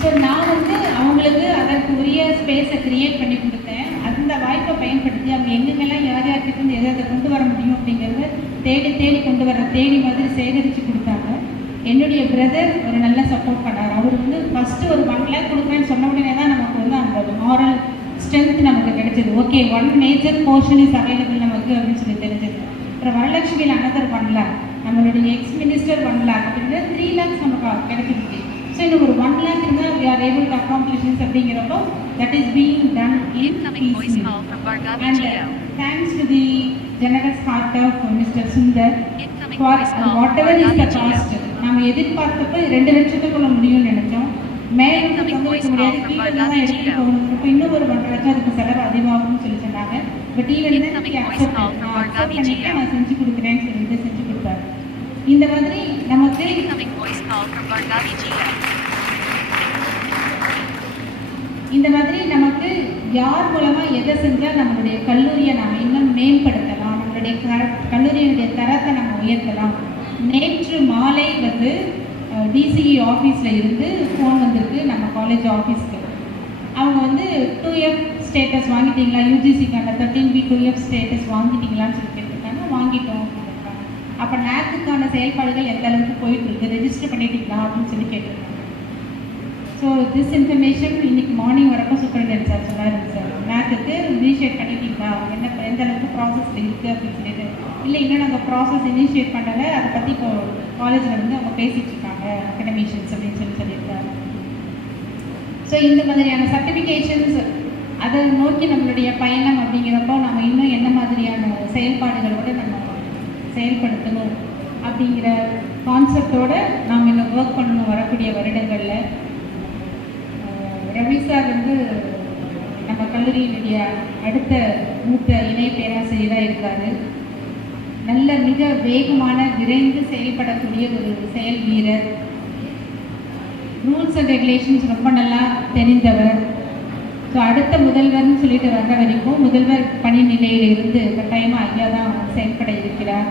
ஸோ நான் வந்து அவங்களுக்கு அதற்கு உரிய ஸ்பேஸை க்ரியேட் பண்ணி கொடுத்தேன். அந்த வாய்ப்பை பயன்படுத்தி அவங்க எங்கெங்கெல்லாம் யார் யார்கிட்ட இருந்து எதை கொண்டு வர முடியும் அப்படிங்கிறத தேடி கொண்டு வர மாதிரி சேகரித்து கொடுத்தாங்க. என்னுடைய பிரதர் ஒரு நல்ல சப்போர்ட் பண்ணார். அவர் வந்து ஃபஸ்ட்டு ஒரு 1 lakh கொடுக்குறேன்னு சொன்ன உடனே தான் நமக்கு வந்து அந்த மாரல் ஸ்ட்ரென்த் நமக்கு கிடைச்சது. Okay, 1 major portion is available நமக்கு அப்படின்னு சொல்லி தெரிஞ்சது. அப்புறம் வரலட்சுமியில் அனதர் 1 lakh, நம்மளுடைய எக்ஸ் மினிஸ்டர் 1 lakh அப்படிங்கிற 3 lakhs நமக்கு கிடைச்சிருக்கு. ஸோ இன்னும் ஒரு 1 lakh இருந்தால் we are able to accomplish this அப்படிங்கிறப்போ that is being done in peace. And thanks to the generous heart of Mr. Sundar for whatever is the cost. நம்ம எதிர்பார்த்தப்போ 2 லட்சத்துக்குள்ள முடியும்னு நினைச்சோம். மேலும் முடியாது, கீழே தான் எடுத்துகிட்டு போகணும். இப்போ இன்னும் ஒரு 1 லட்சம் அதுக்கு செலவு அதிகமாகும்னு சொல்லி சொன்னாங்க. பட் ஈவன் அக்செப்ட் பண்ணிட்டு நான் செஞ்சு கொடுக்குறேன்னு சொல்லிட்டு செஞ்சு கொடுத்தாரு. இந்த மாதிரி நமக்கு யார் மூலமாக எதை செஞ்சால் நம்மளுடைய கல்லூரியை நம்ம இன்னும் மேம்படுத்தலாம், நம்மளுடைய கல்லூரியினுடைய தரத்தை நம்ம உயர்த்தலாம். நேற்று மாலை வந்து டிசிஇ ஆஃபீஸில் இருந்து ஃபோன் வந்திருக்கு நம்ம காலேஜ் ஆஃபீஸ்க்கு. அவங்க வந்து 2F ஸ்டேட்டஸ் வாங்கிட்டீங்களா, யூஜிசிக்கான 13B 2F ஸ்டேட்டஸ் வாங்கிட்டீங்களான்னு சொல்லி கேட்டிருக்காங்க. வாங்கிட்டோம் அப்படின்னு இருக்காங்க. அப்போ நேக்குக்கான செயல்பாடுகள் எந்த அளவுக்கு போயிட்டுருக்கு, ரெஜிஸ்டர் பண்ணிட்டீங்களா அப்படின்னு சொல்லி கேட்டிருக்காங்க. ஸோ திஸ் இன்ஃபர்மேஷன் இன்னைக்கு மார்னிங் வரப்போ சூப்பரிண்டென்ட் சார் சொன்னார். சார் நேக்குக்கு இனிஷியேட் பண்ணிட்டீங்களா, எந்த அளவுக்கு ப்ராசஸில் இருக்குது அப்படின்னு சொல்லிட்டு. இல்லை இன்னும் நாங்கள் ப்ராசஸ் இனிஷியேட் பண்ணலை, அதை பற்றி இப்போ காலேஜில் வந்து அவங்க பேசிகிட்டு இருக்காங்க அகடமிஷியன்ஸ் அப்படின்னு சொல்லியிருக்காங்க. ஸோ இந்த மாதிரியான சர்டிஃபிகேஷன்ஸ் அதை நோக்கி நம்மளுடைய பயணம் அப்படிங்கிறப்போ நம்ம இன்னும் என்ன மாதிரியான செயல்பாடுகளோடு நம்ம செயல்படுத்தணும் அப்படிங்கிற கான்செப்டோடு நாம் இன்னும் ஒர்க் பண்ணணும் வரக்கூடிய வருடங்களில். ரவி சார் வந்து நம்ம கல்லூரியினுடைய அடுத்த மூத்த இணை பேராசிரியராக இருக்கார். நல்ல மிக வேகமான விரைந்து செயல்படக்கூடிய ஒரு செயல் வீரர். ரூல்ஸ் அண்ட் ரெகுலேஷன்ஸ் ரொம்ப நல்லா தெரிந்தவர். ஸோ அடுத்த முதல்வர்னு சொல்லிட்டு வர்ற வரைக்கும் முதல்வர் பணி நிலையில் இருந்து கட்டாயமாக ஐயா தான் செயல்பட இருக்கிறார்.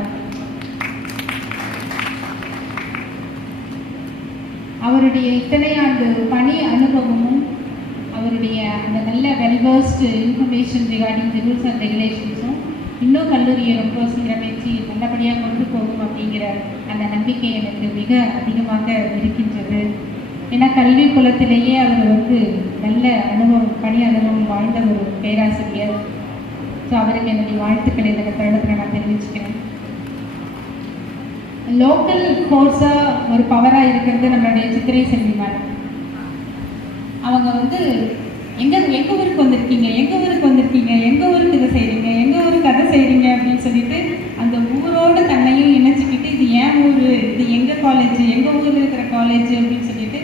அவருடைய இத்தனை ஆண்டு பணி அனுபவமும் அவருடைய அந்த நல்ல well versed information regarding the rules and ரெகுலேஷன்ஸும் இன்னும் கல்லூரியை ரொம்ப சீரமைச்சு நல்லபடியாக கொண்டு போகும் அப்படிங்கிற அந்த நம்பிக்கை எனக்கு மிக அதிகமாக இருக்கின்றது. ஏன்னா கல்வி குலத்திலேயே அவர் வந்து நல்ல அனுபவம், பணி அனுபவம் வாழ்ந்த ஒரு பேராசிரியர். ஸோ அவருக்கு என்னுடைய வாழ்த்துக்களை இந்த தருணத்தில் நான் தெரிவிச்சுக்கிறேன். லோக்கல் ஃபோர்ஸாக ஒரு பவராக இருக்கிறது நம்மளுடைய சித்திரை செல்வி மேடம். அவங்க வந்து எங்கள் ஊருக்கு வந்திருக்கீங்க, எங்கள் ஊருக்கு இதை செய்கிறீங்க, எங்கள் ஊருக்கு அதை செய்கிறீங்க அப்படின்னு சொல்லிட்டு அந்த ஊரோடு தன்னையும் இணைச்சிக்கிட்டு இது ஏன் ஊர், இது எங்கள் காலேஜ், எங்கள் ஊரில் இருக்கிற காலேஜ் அப்படின்னு சொல்லிட்டு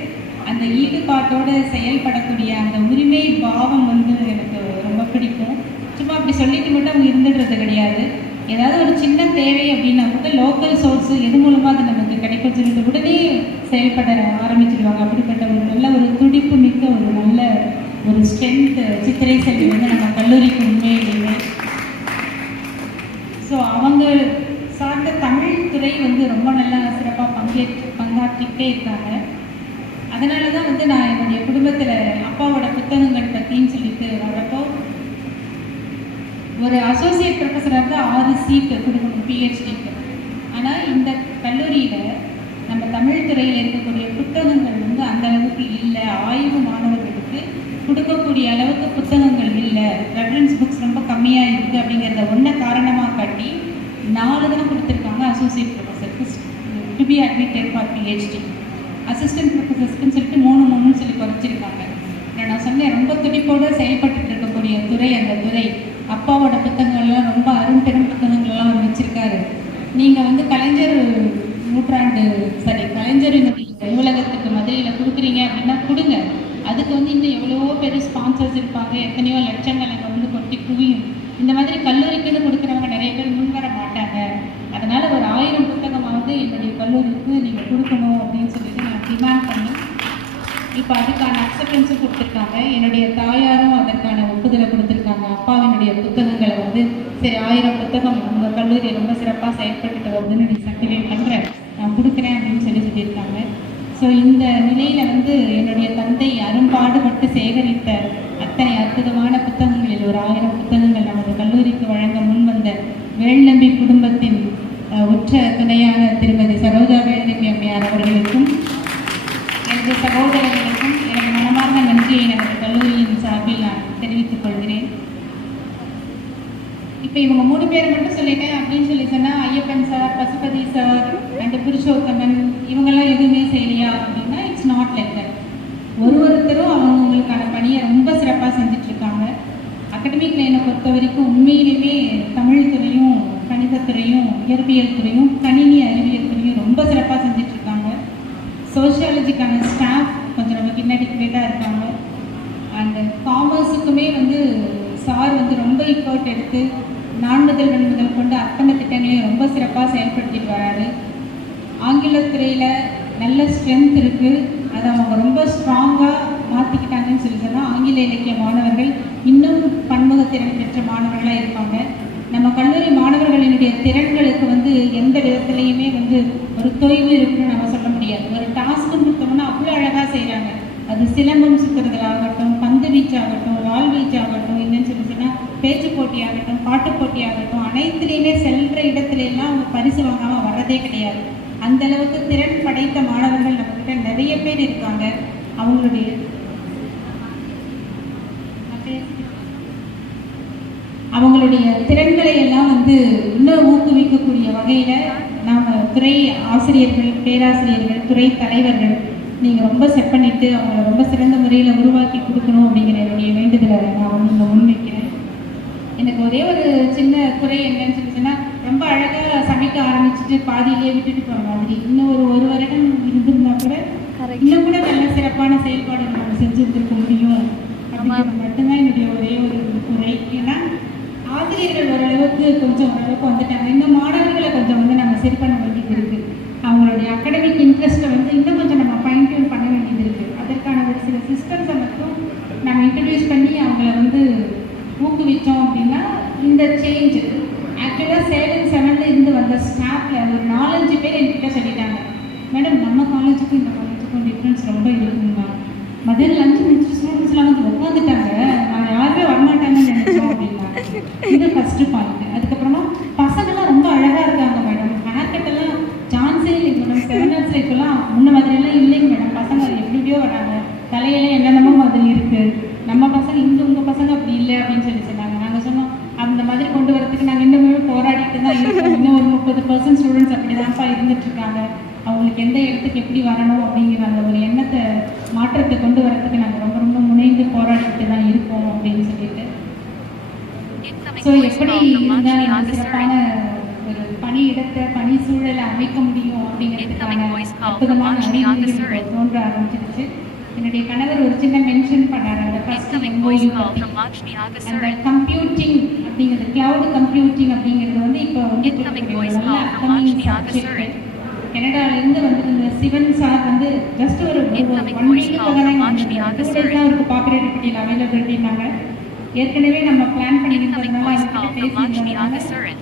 அந்த ஈடுபாட்டோடு செயல்படக்கூடிய அந்த உரிமை பாவம் வந்து எனக்கு ரொம்ப பிடிக்கும். சும்மா அப்படி சொல்லிட்டு மட்டும் அவங்க இருந்துடுறது கிடையாது. ஏதாவது ஒரு சின்ன தேவை அப்படின்னா கூட லோக்கல் சோர்ஸு எது மூலமாக அது நமக்கு கிடைக்கும் சொல்லிட்டு உடனே செயல்பட ஆரம்பிச்சிடுவாங்க. அப்படிப்பட்ட ஒரு நல்ல ஒரு துடிப்பு மிக்க ஒரு நல்ல ஒரு ஸ்ட்ரென்த் சித்திரை செல்வி வந்து நம்ம கல்லூரிக்கு உண்மையிலேயே. ஸோ அவங்க சார்ந்த தமிழ் துறை வந்து ரொம்ப நல்லா சிறப்பாக பங்காற்றிக்கிட்டே இருக்காங்க. அதனால தான் வந்து நான் என்னுடைய குடும்பத்தில் அப்பாவோட புத்தகங்கள் பற்றின்னு சொல்லிட்டு வர்றப்போ ஒரு அசோசியேட் ப்ரொஃபஸராக தான் 6 சீட்டு கொடுக்கணும் பிஹெச்டிக்கு. ஆனால் இந்த கல்லூரியில் நம்ம தமிழ் துறையில் இருக்கக்கூடிய புத்தகங்கள் வந்து அந்த அளவுக்கு இல்லை. ஆய்வு மாணவர்களுக்கு கொடுக்கக்கூடிய அளவுக்கு புத்தகங்கள் இல்லை, ரெஃபரன்ஸ் புக்ஸ் ரொம்ப கம்மியாக இருக்குது. அப்படிங்கிறத ஒன்றை காரணமாக காட்டி 4 தான் கொடுத்துருக்காங்க அசோசியேட் ப்ரொஃபஸருக்கு to be admitted for PhD. Assistant ப்ரொஃபஸர்ஸ்க்குன்னு சொல்லிட்டு 3 சொல்லி குறைச்சிருக்காங்க. நான் சொன்னேன், ரொம்ப துடிப்போடு செயல்பட்டு இருக்கக்கூடிய துறை அந்த துறை. அப்பாவோட புத்தகங்கள்லாம் ரொம்ப அரும்பெரும் புத்தகங்கள்லாம் அவர் வச்சுருக்காரு. நீங்கள் வந்து கலைஞர் நூலகத்துக்கு மதுரையில் கொடுக்குறீங்க அப்படின்னா கொடுங்க. அதுக்கு வந்து இன்னும் எவ்வளவோ பேர் ஸ்பான்சர்ஸ் இருப்பாங்க, எத்தனையோ லட்சங்கள் அங்கே வந்து கொட்டி குவியும். இந்த மாதிரி கல்லூரிக்குன்னு கொடுக்குறவங்க நிறைய பேர் முன்வர மாட்டாங்க. அதனால் ஒரு 1000 புத்தகமாவது என்னுடைய கல்லூரிக்கு நீங்கள் கொடுக்கணும் அப்படின்னு சொல்லிட்டு நான் டிமாண்ட் பண்ணி இப்போ அதுக்கான அக்செப்டன்ஸும் கொடுத்துருக்காங்க. என்னுடைய தாயாரும் அதற்கான ஒப்புதலை கொடுத்துருக்காங்க. அப்பாவினுடைய புத்தகங்களை வந்து சரி 1000 புத்தகம் உங்கள் கல்லூரி ரொம்ப சிறப்பாக செயல்பட்டுட்டு வருதுன்னு நீ சர்டிஃபிகேட் பண்ணுறேன், நான் கொடுக்குறேன் அப்படின்னு சொல்லியிருக்காங்க. ஸோ இந்த நிலையில் வந்து என்னுடைய தந்தை அரும்பாடுபட்டு சேகரித்த அத்தனை அற்புதமான புத்தகங்களில் ஒரு 1000 புத்தகங்கள் நமது கல்லூரிக்கு வழங்க முன்வந்த வேல்நம்பி குடும்பத்தின் உற்ற துணையான திருமதி சரோஜா வேல்நம்பி அம்மையார் அவர்களுக்கும் எனது சகோதரர்களுக்கும் எனது மனமார்ந்த நன்றியை நமது கல்லூரியின் சார்பில் நான் தெரிவித்துக் கொள்கிறேன். இப்போ இவங்க 3 பேர் மட்டும் சொல்லிட்டேன் அப்படின்னு சொன்னால் Ayyappan sir, Pasupathi sir and Purushothaman இவங்கெல்லாம் எதுவுமே செய்யலையா அப்படின்னா இட்ஸ் நாட் லைக் தட். ஒருத்தரும் அவங்களுக்கான பணியை ரொம்ப சிறப்பாக செஞ்சிட்ருக்காங்க. அகடமிக் லைனை பொறுத்த வரைக்கும் உண்மையிலுமே தமிழ் துறையும் கணிதத்துறையும் இயற்பியல் துறையும் கணினி அறிவியல் துறையும் ரொம்ப சிறப்பாக செஞ்சிட்ருக்காங்க. சோஷியாலஜிக்கான ஸ்டாஃப் கொஞ்சம் நமக்கு இன்னடிக்குவேட்டாக இருக்காங்க. அண்ட் காமர்ஸுக்குமே வந்து சார் வந்து ரொம்ப எஃபர்ட் எடுத்து 4 முதல் கொண்டு அத்தனை திட்டங்களையும் ரொம்ப சிறப்பாக செயல்படுத்திட்டு வராரு. ஆங்கிலத்துறையில் நல்ல ஸ்ட்ரென்த் இருக்குது, அதை அவங்க ரொம்ப ஸ்ட்ராங்காக மாற்றிக்கிட்டாங்கன்னு சொல்லி சொன்னால் ஆங்கில இலக்கிய மாணவர்கள் இன்னும் பன்முகத்திறன் பெற்ற மாணவர்களாக இருப்பாங்க. நம்ம கல்லூரி மாணவர்களினுடைய திறன்களுக்கு வந்து எந்த விதத்துலேயுமே வந்து ஒரு தொய்வு இருக்குன்னு நம்ம சொல்ல முடியாது. ஒரு டாஸ்க்கு கொடுத்தோம்னா அவ்வளோ அழகாக செய்கிறாங்க. அது சிலம்பம் சுற்றுறதுலாகட்டும், பந்து வீச்சாகட்டும், வால் வீச்சாகட்டும், என்னன்னு சொல்லி சொன்னால் பேச்சு போட்டியாகட்டும், பாட்டு போட்டியாகட்டும், அனைத்துலேயுமே செல்கிற இடத்துலலாம் அவங்க பரிசு வாங்காமல் வர்றதே கிடையாது. அந்த அளவுக்கு திறன் படைத்த மாணவர்கள் நம்மக்கிட்ட நிறைய பேர் இருக்காங்க. அவங்களுடைய திறன்களை எல்லாம் வந்து இன்னும் ஊக்குவிக்கக்கூடிய வகையில் நாம் துறை ஆசிரியர்கள், பேராசிரியர்கள், துறை தலைவர்கள் நீங்கள் ரொம்ப செட் பண்ணிவிட்டு அவங்கள ரொம்ப சிறந்த முறையில் உருவாக்கி கொடுக்கணும் அப்படிங்கிற என்னுடைய வேண்டுதலை நான் வந்து முன்வைக்கிறேன். எனக்கு ஒரே ஒரு சின்ன குறை என்னன்னு சொல்லிச்சுன்னா, ரொம்ப அழகாக சமைக்க ஆரம்பிச்சுட்டு பாதியிலேயே விட்டுட்டு போகிற மாதிரி. இன்னும் ஒரு வருடம் இருந்திருந்தா கூட இன்னும் கூட நல்ல சிறப்பான செயல்பாடு நம்ம செஞ்சுருந்துருக்க முடியும் அப்படிங்கிறது மட்டும்தான் என்னுடைய ஒரே ஒரு குறை. ஏன்னா ஆசிரியர்கள் ஓரளவுக்கு வந்துட்டாங்க. இந்த மாணவர்களை கொஞ்சம் வந்து நம்ம சரி பண்ண வேண்டியது இருக்குது. அவங்களுடைய அகடமிக் இன்ட்ரெஸ்ட்டை வந்து இன்னும் கொஞ்சம் நம்ம ஃபைன் டியூன் பண்ண வேண்டியது இருக்குது. அதற்கான ஒரு சில சிஸ்டம்ஸை மட்டும் நம்ம இன்ட்ரடியூஸ் பண்ணி அவங்கள வந்து ஊக்குவித்தோம் அப்படின்னா இந்த சேஞ்ச் ஆக்சுவலாக 7 இருந்து வந்த ஸ்டாஃபில் ஒரு 4-5 பேர் என்கிட்ட சொல்லிட்டாங்க, மேடம் நம்ம காலேஜுக்கும் இந்த காலேஜுக்கும் டிஃப்ரென்ஸ் ரொம்ப இருக்குங்க. மதியம் லஞ்சு முடிச்சு ஸ்டூடெண்ட்ஸ்லாம் வந்து உட்காந்துட்டாங்க, நான் யாருமே வரமாட்டாங்கன்னு நினைச்சோம் அப்படின்னா. இது ஃபஸ்ட்டு பாயிண்ட். அதுக்கப்புறமா பசங்கள்லாம் ரொம்ப அழகாக இருக்காங்க மேடம். ஹேர் கட்டெல்லாம் சான்ஸே இல்லைங்க மேடம். 7 இப்போலாம் முன்ன மாதிரியெல்லாம் இல்லைங்க மேடம். பசங்க எப்படியோ வராங்க, தலையெல்லாம் என்னென்னமோ மாதிரி இருக்குது. நம்ம பசங்க உங்கள் பசங்க அப்படி இல்லை அப்படின்னு சொல்லி சொன்னாங்க. நாங்கள் சொன்னோம் அந்த மாதிரி கொண்டு வரதுக்கு நாங்கள் இன்னுமே போராடிட்டு தான் இருக்கோம். இன்னும் ஒரு 50% ஸ்டூடெண்ட்ஸ் அப்படி தான்ப்பா இருந்துட்டுருக்காங்க, அவங்களுக்கு எந்த இடத்துக்கு எப்படி வரணும் அப்படிங்கிற அந்த ஒரு எண்ணத்தை மாற்றத்தை கொண்டு வரதுக்கு நாங்கள் ரொம்ப ரொம்ப முனைந்து போராடிட்டு தான் இருக்கோம் அப்படின்னு சொல்லிட்டு. ஸோ எப்படி இருந்தால் சிறப்பான ஒரு பணி இடத்தை பணி சூழலை அமைக்க முடியும் அப்படிங்கிறதுக்கான அற்புதமான அறிகுறிகள் தோன்ற ஆரம்பிச்சிருச்சு. என்னுடைய கணவர் ஒரு சின்ன மென்ஷன் பண்ணார் அந்த ஃபர்ஸ்ட் MOU அந்த கம்ப்யூட்டிங் அப்படிங்கிறது, கிளவுட் கம்ப்யூட்டிங் அப்படிங்கிறது வந்து இப்போ வந்து கனடாவிலேருந்து வந்து இந்த சிவன் சார் வந்து ஜஸ்ட் ஒரு 1 வீக்குக்காக தான் அவருக்கு பாப்புலாரிட்டி அவைலபிலிட்டினாங்க. ஏற்கனவே நம்ம பிளான் பண்ணியிருந்ததுனால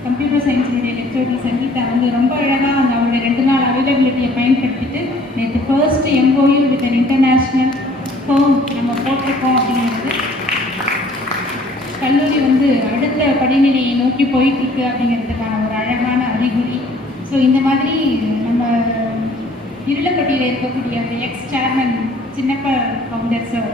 கம்ப்யூட்டர் சயின்ஸினுடைய லெக்சர் சங்கீதா வந்து ரொம்ப அழகாக அந்த அவருடைய 2 நாள் அவைலபிலிட்டியை பயன்படுத்திட்டு நேற்று first MOU with an international firm நம்ம போட்டிருக்கோம். அப்படிங்கிறது கல்லூரி வந்து அடுத்த படிநிலையை நோக்கி போயிட்டுருக்கு அப்படிங்கிறதுக்கான ஒரு அழகான அறிகுறி. ஸோ இந்த மாதிரி நம்ம இருளப்பட்டியில் இருக்கக்கூடிய அந்த சேர்மன் சின்னப்ப ஃபவுண்டர் சார்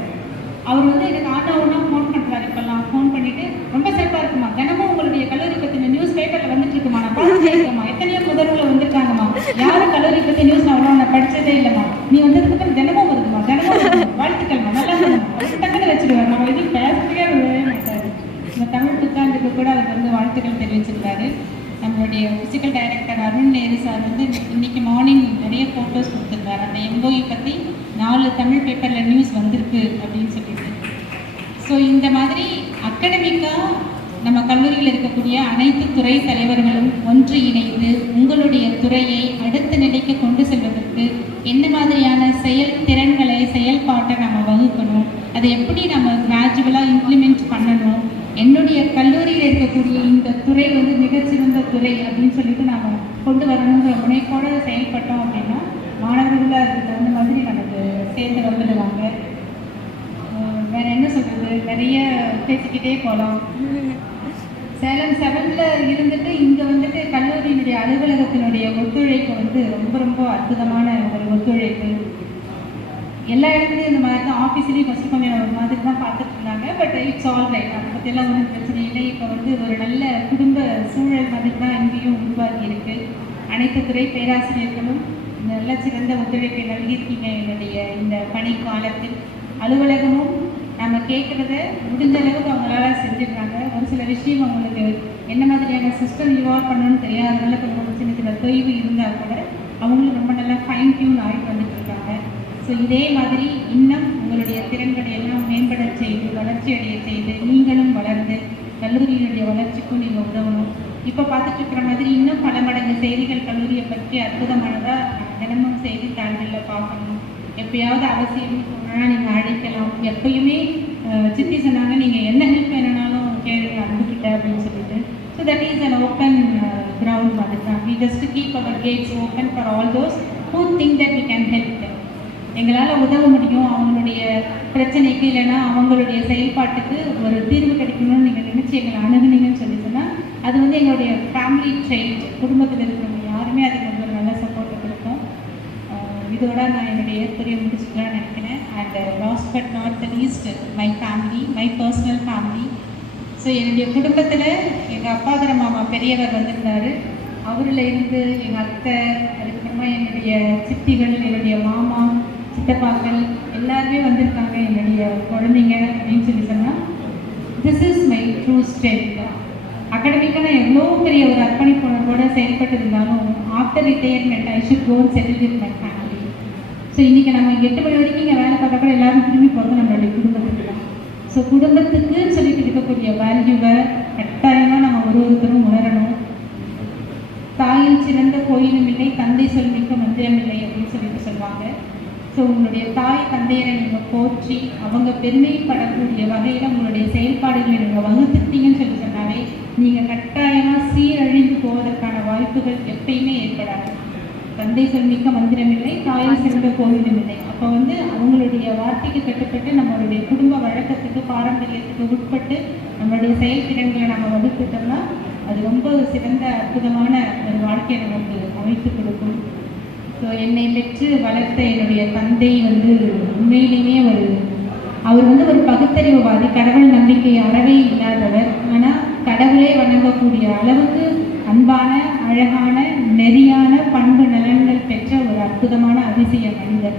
அவர் வந்து எனக்கு ஒன்றா ஃபோன் பண்ணுறாரு. இப்போல்லாம் ஃபோன் பண்ணிவிட்டு ரொம்ப சிறப்பாக இருக்குமா, தினமும் உங்களுடைய கல்லூரி பற்றின நியூஸ் பேப்பரில் வந்துட்டு இருக்குமா, நான் பார்த்துருக்கேம்மா, எத்தனையோ முதல்ல வந்திருக்காங்கம்மா, யாரும் கல்லூரி பற்றி நியூஸ் நான் அவ்வளோ நான் படித்ததே இல்லைம்மா, நீ வந்ததுக்கப்புறம் தினமும் வருதுமா, தினமும் வாழ்த்துக்கள்மா, நல்லா இருக்கணும்மா, டக்குன்னு வச்சுருவார். நம்ம எதுவும் பேசுறதுக்கே மாட்டார். இந்த தமிழ் புத்தாண்டுக்கு கூட அவர் வந்து வாழ்த்துக்கள் தெரிவிச்சிருக்காரு. நம்மளுடைய physical director Arun Nehru sir வந்து இன்னைக்கு மார்னிங் நிறைய ஃபோட்டோஸ் கொடுத்துருக்காரு. அந்த MOU பற்றி 4 தமிழ் பேப்பரில் நியூஸ் வந்திருக்கு அப்படின்னு சொல்லிட்டு. ஸோ இந்த மாதிரி அகடமிக்காக நம்ம கல்லூரியில் இருக்கக்கூடிய அனைத்து துறை தலைவர்களும் ஒன்று இணைந்து உங்களுடைய துறையை அடுத்த நிலைக்கு கொண்டு செல்வதற்கு என்ன மாதிரியான திறன்களை செயல்பாட்டை நம்ம வகுக்கணும், அதை எப்படி நம்ம கிராஜுவலாக இம்ப்ளிமெண்ட் பண்ணணும், என்னுடைய கல்லூரியில் இருக்கக்கூடிய இந்த துறை வந்து மிகச்சிறந்த துறை அப்படின்னு சொல்லிட்டு நாம் கொண்டு வரணுங்கிற முனைப்போடு செயல்பட்டோம் அப்படின்னா மாணவர்களாக அதுக்கு தகுந்த மாதிரி நமக்கு சேர்ந்து வந்துடுவாங்க. வேறு என்ன சொல்கிறது, நிறைய பேசிக்கிட்டே போகலாம். சேலம் 7ல் இருந்துட்டு இங்கே வந்துட்டு கல்லூரியினுடைய அலுவலகத்தினுடைய ஒத்துழைப்பு வந்து ரொம்ப ரொம்ப அற்புதமான ஒரு ஒத்துழைப்பு. எல்லா இடத்துலையும் இந்த மாதிரி தான், ஆஃபீஸ்லேயும் ஃபஸ்ட்டு கொஞ்சம் ஒரு மாதிரி தான் பார்த்துட்டு இருந்தாங்க. பட் இட்ஸ் ஆல் ரைட், அதை பற்றியெல்லாம் ஒன்றும் பிரச்சனை இல்லை. இப்போ வந்து ஒரு நல்ல குடும்ப சூழல் மாதிரி தான் இங்கேயும் உருவாகி இருக்குது. அனைத்து துறை பேராசிரியர்களும் நல்ல சிறந்த ஒத்துழைப்பை நல்கியிருக்கீங்க என்னுடைய இந்த பணி காலத்தில். அலுவலகமும் நம்ம கேட்குறத முடிஞ்ச அளவுக்கு அவங்களால செஞ்சுருக்காங்க. ஒரு சில விஷயம் அவங்களுக்கு என்ன மாதிரியான சிஸ்டம் இவால்வ் பண்ணணும்னு தெரியாதனால கொஞ்சம் சின்ன சின்ன தொய்வு இருந்தால் கூட அவங்களும் ரொம்ப நல்லா ஃபைன் டியூன் ஆகிட்டு வந்துட்டு இருக்காங்க. ஸோ இதே மாதிரி இன்னும் உங்களுடைய திறன்களை எல்லாம் மேம்பட செய்து வளர்ச்சி அடைய செய்து நீங்களும் வளர்ந்து கல்லூரியினுடைய வளர்ச்சிக்கும் நீங்கள் உதவணும். இப்போ பார்த்துட்டு இருக்கிற மாதிரி இன்னும் பல மடங்கு செய்திகள் கல்லூரியை பற்றி அற்புதமானதாக தினமும் செய்தித்தாள்களில் பார்க்கணும். எப்பயாவது அவசியம் சொன்னால் நீங்கள் அழைக்கலாம். எப்பயுமே சித்தி சொன்னாங்க, நீங்கள் என்ன ஹெல்ப் வேணுனாலும் கேளுங்க அனுப்பிக்கிட்ட அப்படின்னு சொல்லிட்டு. So that is an open ground மாதிரி தான். We just keep our gates open for all those who think that we can help them. எங்களால் உதவ முடியும், அவங்களுடைய பிரச்சனைக்கு இல்லைன்னா அவங்களுடைய செயல்பாட்டுக்கு ஒரு தீர்வு கிடைக்கணும்னு நீங்கள் நினச்சி எங்களை அணுகுனீங்கன்னு சொல்லி சொன்னால் அது வந்து எங்களுடைய ஃபேமிலி சைல்ட் குடும்பத்தில் இருக்கிறவங்க யாருமே அதுக்கு வந்து நல்ல சப்போர்ட்டை கொடுக்கும். இதோட நான் என்னுடைய ஏற்புரையை முடிச்சுக்கலாம்னு நினைக்கிறேன். And last but not the least my family, my personal family. So என்னுடைய குடும்பத்தில் எங்கள் அப்பாதர மாமா பெரியவர் வந்திருந்தார். அவரில் இருந்து எங்கள் அத்தை, அதுக்கப்புறமா என்னுடைய சித்திகள், என்னுடைய மாமா, சித்தப்பாக்கள் எல்லாருமே வந்திருக்காங்க. என்னுடைய குழந்தைங்க அப்படின்னு சொல்லி சொன்னால் this is my true strength. அகடமிக்காக நான் எவ்வளோ பெரிய ஒரு அர்ப்பணிப்புணர்வோடு செயல்பட்டு இருந்தாலும் after retirement I should go settle with my family. So இன்றைக்கி நம்ம 8 மணி வரைக்கும் இங்கே வேலை பார்த்தா கூட எல்லாரும் திரும்பி போகிறது நம்மளுடைய குடும்பத்துக்கு தான். ஸோ குடும்பத்துக்குன்னு சொல்லிட்டு இருக்கக்கூடிய வேல்யூவை கட்டாயமாக நம்ம ஒருத்தரும் உணரணும். தாயில் சிறந்த கோயிலும் இல்லை, தந்தை சொல்மிக்க மந்திரம் இல்லை அப்படின்னு சொல்லிட்டு சொல்லுவாங்க. ஸோ உங்களுடைய தாய் தந்தையரை நீங்கள் போற்றி அவங்க பெருமைப்படக்கூடிய வகையில் உங்களுடைய செயல்பாடுகளை நீங்கள் வகுத்துட்டீங்கன்னு சொல்லி சொன்னாலே நீங்கள் கட்டாயமாக சீரழிந்து போவதற்கான வாய்ப்புகள் எப்பயுமே ஏற்படாது. தந்தை சொல்மிக்க மந்திரம் இல்லை, தாயில் சிறந்த கோவிலும் இல்லை. அப்போ வந்து அவங்களுடைய வார்த்தைக்கு கட்டுப்பட்டு நம்மளுடைய குடும்ப வழக்கத்துக்கு பாரம்பரியத்துக்கு உட்பட்டு நம்மளுடைய செயல்திறன்களை நம்ம வகுத்துட்டோம்னா அது ரொம்ப சிறந்த அற்புதமான ஒரு வாழ்க்கையை நமக்கு அமைத்து கொடுக்கும். ஸோ என்னை பெற்று வளர்த்த என்னுடைய தந்தை வந்து உண்மையிலேயே அவர் வந்து ஒரு பகுத்தறிவுவாதி, கடவுள் நம்பிக்கை அறவே இல்லாதவர். ஆனால் கடவுளே வணங்கக்கூடிய அளவுக்கு அன்பான, அழகான, நெறியான பண்பு நலன்கள் பெற்ற ஒரு அற்புதமான அதிசய மனிதர்.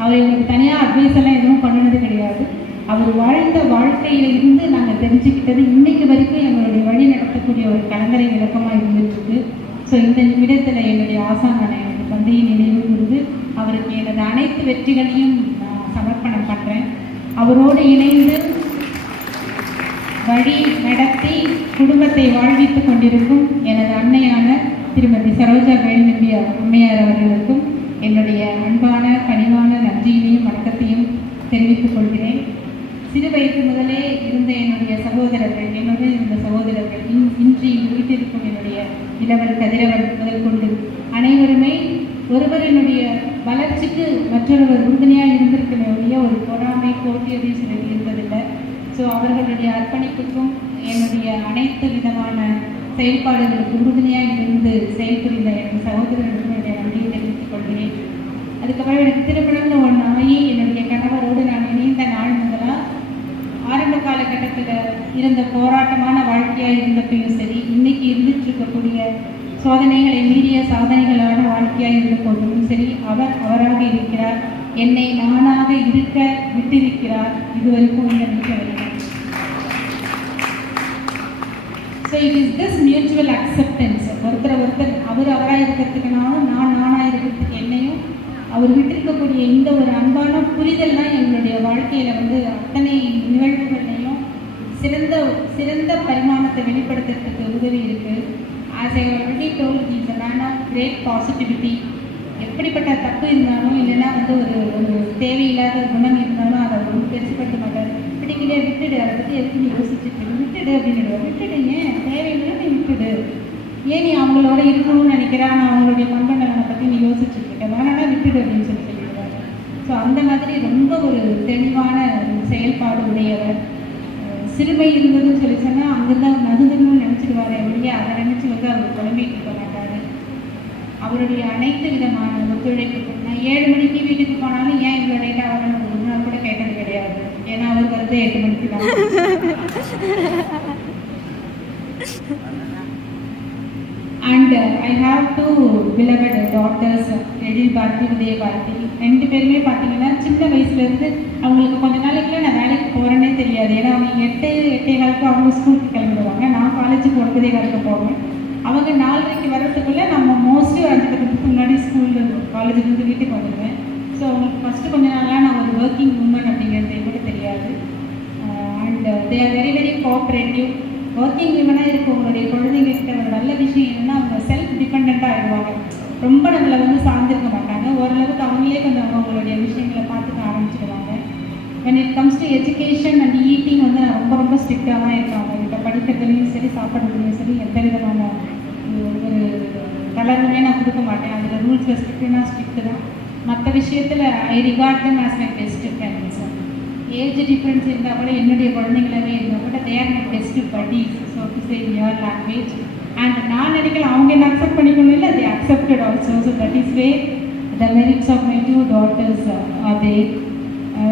அவர் எங்களுக்கு தனியாக அட்வைஸ் எல்லாம் எதுவும் பண்ணினது கிடையாது. அவர் வாழ்ந்த வாழ்க்கையில இருந்து நாங்கள் தெரிஞ்சுக்கிட்டது இன்னைக்கு வரைக்கும் எங்களுடைய வழி நடத்தக்கூடிய ஒரு கலங்கரை விளக்கமாக இருந்துட்டுருக்கு. ஸோ இந்த நிமிடத்தில் என்னுடைய ஆசான எனக்கு தந்தையை நினைவு கூர்ந்து அவருக்கு எனது அனைத்து வெற்றிகளையும் நான் சமர்ப்பணம் பண்ணுறேன். அவரோடு இணைந்து வழி நடத்தி குடும்பத்தை வாழ்வித்துக் கொண்டிருக்கும் எனது அன்னையான திருமதி சரோஜா வேல்நம்பி அம்மையார் அவர்களுக்கும் என்னுடைய அன்பான கனிவான நன்றியையும் வணக்கத்தையும் தெரிவித்துக் கொள்கிறேன். சிறு வயது முதலே இருந்த என்னுடைய சகோதரர்கள், என்னுடன் இருந்த சகோதரர்கள், இன்று வீட்டிற்கும் என்னுடைய இளவல் கதிரவன் முதல் கொண்டு அனைவருமே ஒருவரினுடைய வளர்ச்சிக்கு மற்றொருவர் உறுதுணையாக இருந்திருக்கவே ஒரு பொறாமை போட்டி அப்படின்னு சொல்லி இருந்ததில்லை. ஸோ அவர்களுடைய அர்ப்பணிப்புக்கும் என்னுடைய அனைத்து விதமான செயல்பாடுகளுக்கு உறுதுணையாக இருந்து செயல்புரிந்த என் சகோதரர்களுக்கு என்னுடைய நன்றியை தெரிவித்துக் கொள்கிறேன். அதுக்கப்புறம் எனக்கு திருமணம்னு ஒன்று ஆகி என்னுடைய கணவரோடு நான் இணைந்த நாள் முதலாக ஆரம்ப காலகட்டத்தில் இருந்த போராட்டமான வாழ்க்கையாக இருந்தப்பையும் சரி, இன்னைக்கு இருந்துட்டு இருக்கக்கூடிய சோதனைகளை மீறிய சாதனைகளான வாழ்க்கையாக இருந்த போதும் சரி, அவர் அவராக இருக்கிறார். என்னை நானாக இருக்க விட்டிருக்கிறார். இதுவரைக்கும் நினைக்கவில்லை. So it is this mutual acceptance. ஒருத்தர் அவராக இருக்கிறதுக்குனாலும் நான் நானாக இருக்கிறதுக்கு என்னையும் அவர் விட்டிருக்கக்கூடிய இந்த ஒரு அன்பான புரிதல்லாம் எங்களுடைய வாழ்க்கையில் அத்தனை நிகழ்வுகளையும் சிறந்த பரிமாணத்தை வெளிப்படுத்துறதுக்கு உதவி இருக்குது. As I already told, he is a man of great positivity. எப்படிப்பட்ட தப்பு இருந்தாலும் இல்லைன்னா ஒரு தேவையில்லாத குணம் இருந்தாலும் அதை பெருசுப்படுத்த மாட்டார். இப்படிங்களே விட்டுடு, அதை பற்றி எதுக்கு நீ யோசிச்சுட்டு விட்டுடு அப்படின்னு. விட்டுடு, ஏன் தேவையில்லை நீ விட்டுடு, ஏன் நீ அவங்களோட இருக்கணும்னு நினைக்கிறான், அவங்களுடைய பண்பு நலனை பற்றி நீ யோசிச்சுட்டு இருக்க, வேணாடா விட்டுடு அப்படின்னு சொல்லி சொல்லிடுவாங்க. ஸோ அந்த மாதிரி ரொம்ப ஒரு தெளிவான செயல்பாடு உடையவர். சிறுமை இருந்ததுன்னு சொல்லி சொன்னால் அங்கேருந்து அவர் நதுங்கணும்னு நினச்சிடுவார். அப்படியே அதை நினச்சி அவர் குழம்பிட்டு இருக்க மாட்டார். அவருடைய அனைத்து விதமான ஒத்துழைப்பு, நான் 7 மணிக்கு வீட்டுக்கு போனாலும் ஏன் இவ்வளோ லேட்டாக வரணும் ஒரு நாள் கூட கேட்டது கிடையாது. ஏன்னா அவர் வந்து 8 மணிக்கு தான். And I have 2 beloved daughters, எழில் பாரதி, உதய பாரதி. 2 பேருமே பார்த்தீங்கன்னா சின்ன வயசுலேருந்து அவங்களுக்கு கொஞ்ச நாளைக்குள்ள நான் வேலைக்கு போகிறேன்னே தெரியாது. ஏன்னா அவங்க 8:15 அவங்க ஸ்கூலுக்கு கிளம்பிடுவாங்க. நான் காலேஜுக்கு 9:15 போவேன். அவங்க 4:30 வரத்துக்குள்ளே நம்ம மோஸ்ட்லி ஒரு 5 நிமிஷத்துக்கு முன்னாடி ஸ்கூலில் காலேஜ்லேருந்து வீட்டுக்கு வந்துடுவேன். ஸோ அவங்களுக்கு ஃபஸ்ட்டு கொஞ்ச நாளாக நான் ஒரு ஒர்க்கிங் உமன் அப்படிங்கிறது கூட தெரியாது. And they are very very cooperative. Working உமனாக இருக்கவங்களுடைய குழந்தைங்கக்கிட்ட ஒரு நல்ல விஷயம் என்னென்னா அவங்க செல்ஃப் டிபெண்ட்டாக ஆகிடுவாங்க. ரொம்ப நம்மளை சார்ந்திருக்க மாட்டாங்க. ஓரளவுக்கு அவங்களே கொஞ்சம் அவங்களுடைய விஷயங்களை பார்த்துக்க ஆரம்பிச்சிடுவாங்க. when it comes to education and eating நான் ரொம்ப ஸ்ட்ரிக்டாக தான் இருக்காங்க. இப்போ படிக்கிறதுலையும் சரி, சாப்பிட்றதுலையும் சரி, எந்த விதமான ஒரு தளர்வுமே நான் கொடுக்க மாட்டேன். அதில் ரூல்ஸ் ஸ்ட்ரிக்ட்டு தான். மற்ற விஷயத்தில் I regard them as my best friends. Age difference இருந்தால் கூட என்னுடைய குழந்தைங்களாவே இருந்தால் கூட they are my best buddies, so to say in your language. And நான் நினைக்கலாம் அவங்க என்ன அக்செப்ட் பண்ணிக்கணும், இல்லை they accepted also. So that is way the merits of my 2 daughters are there.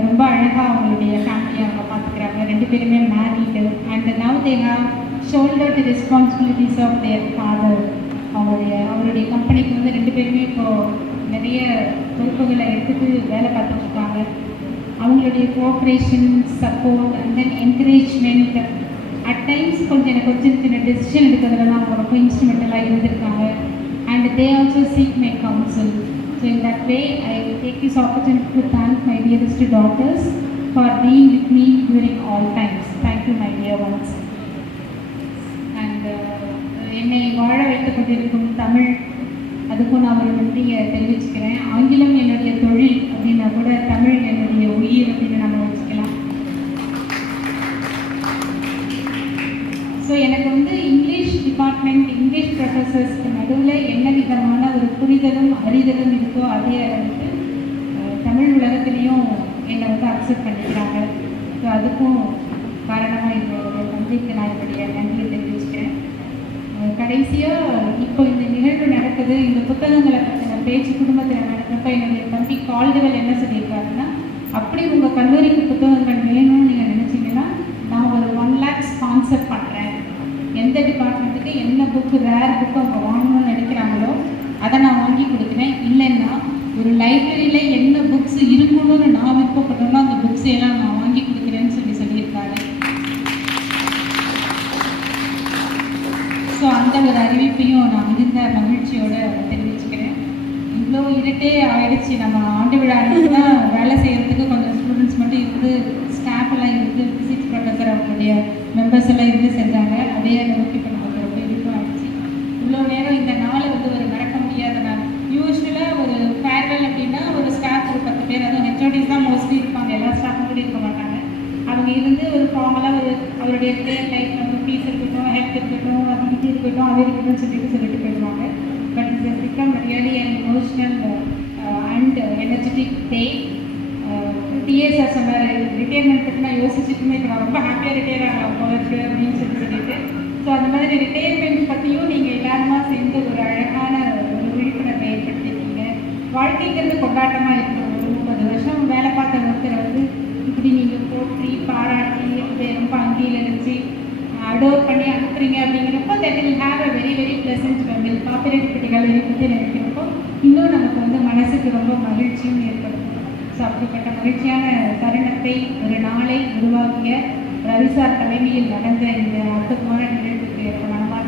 ரொம்ப அழகாக அவங்களுடைய ஃபேமிலியை அவங்க பார்த்துக்கிறாங்க. 2 பேருமே married. And now they have shoulder the responsibilities of their father. அவருடைய கம்பெனிக்கு 2 பேருமே இப்போது நிறைய பொறுப்புகளை எடுத்துகிட்டு வேலை பார்த்துட்ருக்காங்க. அவங்களுடைய cooperation, support and then encouragement, at times எனக்கு சின்ன டெசிஷன் எடுக்கிறதுலாம் அவங்க ரொம்ப இன்ஸ்ட்ருமெண்டலாக இருந்திருக்காங்க. And they also seek my counsel. So in that way, I take this opportunity to thank my dearest daughters for being with me during all times. Thank you, my dear ones. And என்னை வாழ வைத்துக் கொண்டிருக்கும் தமிழ், அதுக்கும் நான் ஒரு நன்றியை தெரிவிச்சுக்கிறேன். ஆங்கிலம் என்னுடைய தொழில் அப்படின்னா கூட தமிழ் என்னுடைய உயிர் அப்படின்னு நம்ம வச்சுக்கலாம். ஸோ எனக்கு இங்கிலீஷ் டிபார்ட்மெண்ட், இங்கிலீஷ் ப்ரொஃபஸர்ஸ்க்கு நடுவில் என்ன விதமான ஒரு புரிதலும் அறிதலும் இருக்கோ அதே அளவுக்கு தமிழ் உலகத்திலையும் என்னை அக்செப்ட் பண்ணிக்கிறாங்க. ஸோ அதுக்கும் காரணமாக என்னுடைய தந்தைக்கு நான் என்னுடைய நன்றியை தெரிவிச்சுக்கிறேன். கடைசியாக இப்போ இந்த நிகழ்வு நடக்குது, இந்த புத்தகங்களை பற்றின பேச்சு குடும்பத்தில் நடக்கிறப்ப என்னுடைய தம்பி கால்டுவெல் என்ன சொல்லியிருக்காருன்னா, அப்படி உங்கள் கல்லூரிக்கு புத்தகங்கள் வேணும்னு நீங்கள் நினச்சிங்கன்னா நான் ஒரு 1 lakh ஸ்பான்சர் பண்ணுறேன். எந்த டிபார்ட்மெண்ட்டுக்கு என்ன புக்கு ரேர் புக்கு அவங்க வாங்கணும்னு நினைக்கிறாங்களோ அதை நான் வாங்கி கொடுக்குறேன். இல்லைன்னா ஒரு லைப்ரரியில் என்ன புக்ஸ் இருக்கணும்னு நான் விருப்பப்பட்டோன்னா அந்த புக்ஸை எல்லாம் நான் வாங்கி கொடுக்குறேன்னு சொல்லியிருக்காரு. ஸோ அந்த ஒரு அறிவிப்பையும் நான் மிகுந்த மகிழ்ச்சியோடு தெரிவிச்சுக்கிறேன். இவ்வளோ இருட்டே ஆயிடுச்சு. நம்ம ஆண்டு விழா தான் வேலை செய்கிறதுக்கு கொஞ்சம் ஸ்டூடெண்ட்ஸ் மட்டும் இருந்து ஸ்டாஃப் எல்லாம் இருந்து ஃபிசிக்ஸ் ப்ரொஃபஸர் அவங்களுடைய மெம்பர்ஸ் எல்லாம் இருந்து செஞ்சாங்க. அதே அளவுக்கு இப்போ நமக்கு ரொம்ப இருட்டும் ஆயிடுச்சு. இவ்வளோ நேரம் இந்த நாளை ஒரு மறக்க முடியாத நாள். யூஸ்வலாக ஒரு ஃபேர்வெல் அப்படின்னா ஒரு ஸ்டாஃப் ஒரு 10 பேர், அதுவும் ஹெச்ஓடிஸ் தான் மோஸ்ட்லி இருப்பாங்க, எல்லா ஸ்டாஃபும் கூட இருக்க மாட்டாங்க. அவங்க இருந்து ஒரு ஃபார்மலாக அவருடைய லைஃப் ஃபீஸ் இருக்கட்டும், ஹெல்த் இருக்கட்டும், அது இருக்கட்டும், அது இருக்கட்டும் சொல்லிட்டு போயிடுவாங்க. But it's become really an emotional and energetic day. DS sir சொன்னார், ரிட்டையர்மெண்ட் பற்றி நான் யோசிச்சுட்டுமே இப்போ நான் ரொம்ப ஹாப்பியாக ரிட்டையர் ஆகலாம் போல இருக்கு அப்படின்னு சொல்லிட்டு. ஸோ அந்த மாதிரி ரிட்டையர்மெண்ட் பற்றியும் நீங்கள் எல்லாருமா சேர்ந்து ஒரு அழகான ஒரு விழிப்புணர்வை ஏற்படுத்திருக்கீங்க. வாழ்க்கைங்கிறது கொண்டாட்டமாக இருக்கணும். ஒரு 30 வருஷம் வேலை பார்த்த ஒருத்தரை இப்படி நீங்கள் போற்றி பாராட்டி ரொம்ப அங்கேயில் நினச்சி அடோர் பண்ணி அனுப்புறீங்க அப்படிங்கிறப்போ that will have a very very pleasant memory. Copyright பெட்டிகள் பற்றி நினைக்கிறப்போ இன்னும் நமக்கு மனசுக்கு ரொம்ப மகிழ்ச்சியும் ஏற்படும். ஸோ அப்படிப்பட்ட மகிழ்ச்சியான தருணத்தை ஒரு நாளை உருவாக்கிய ரவி சார் தலைமையில் நடந்த இந்த அற்புதமான நிகழ்வுக்கு மனமார்ந்த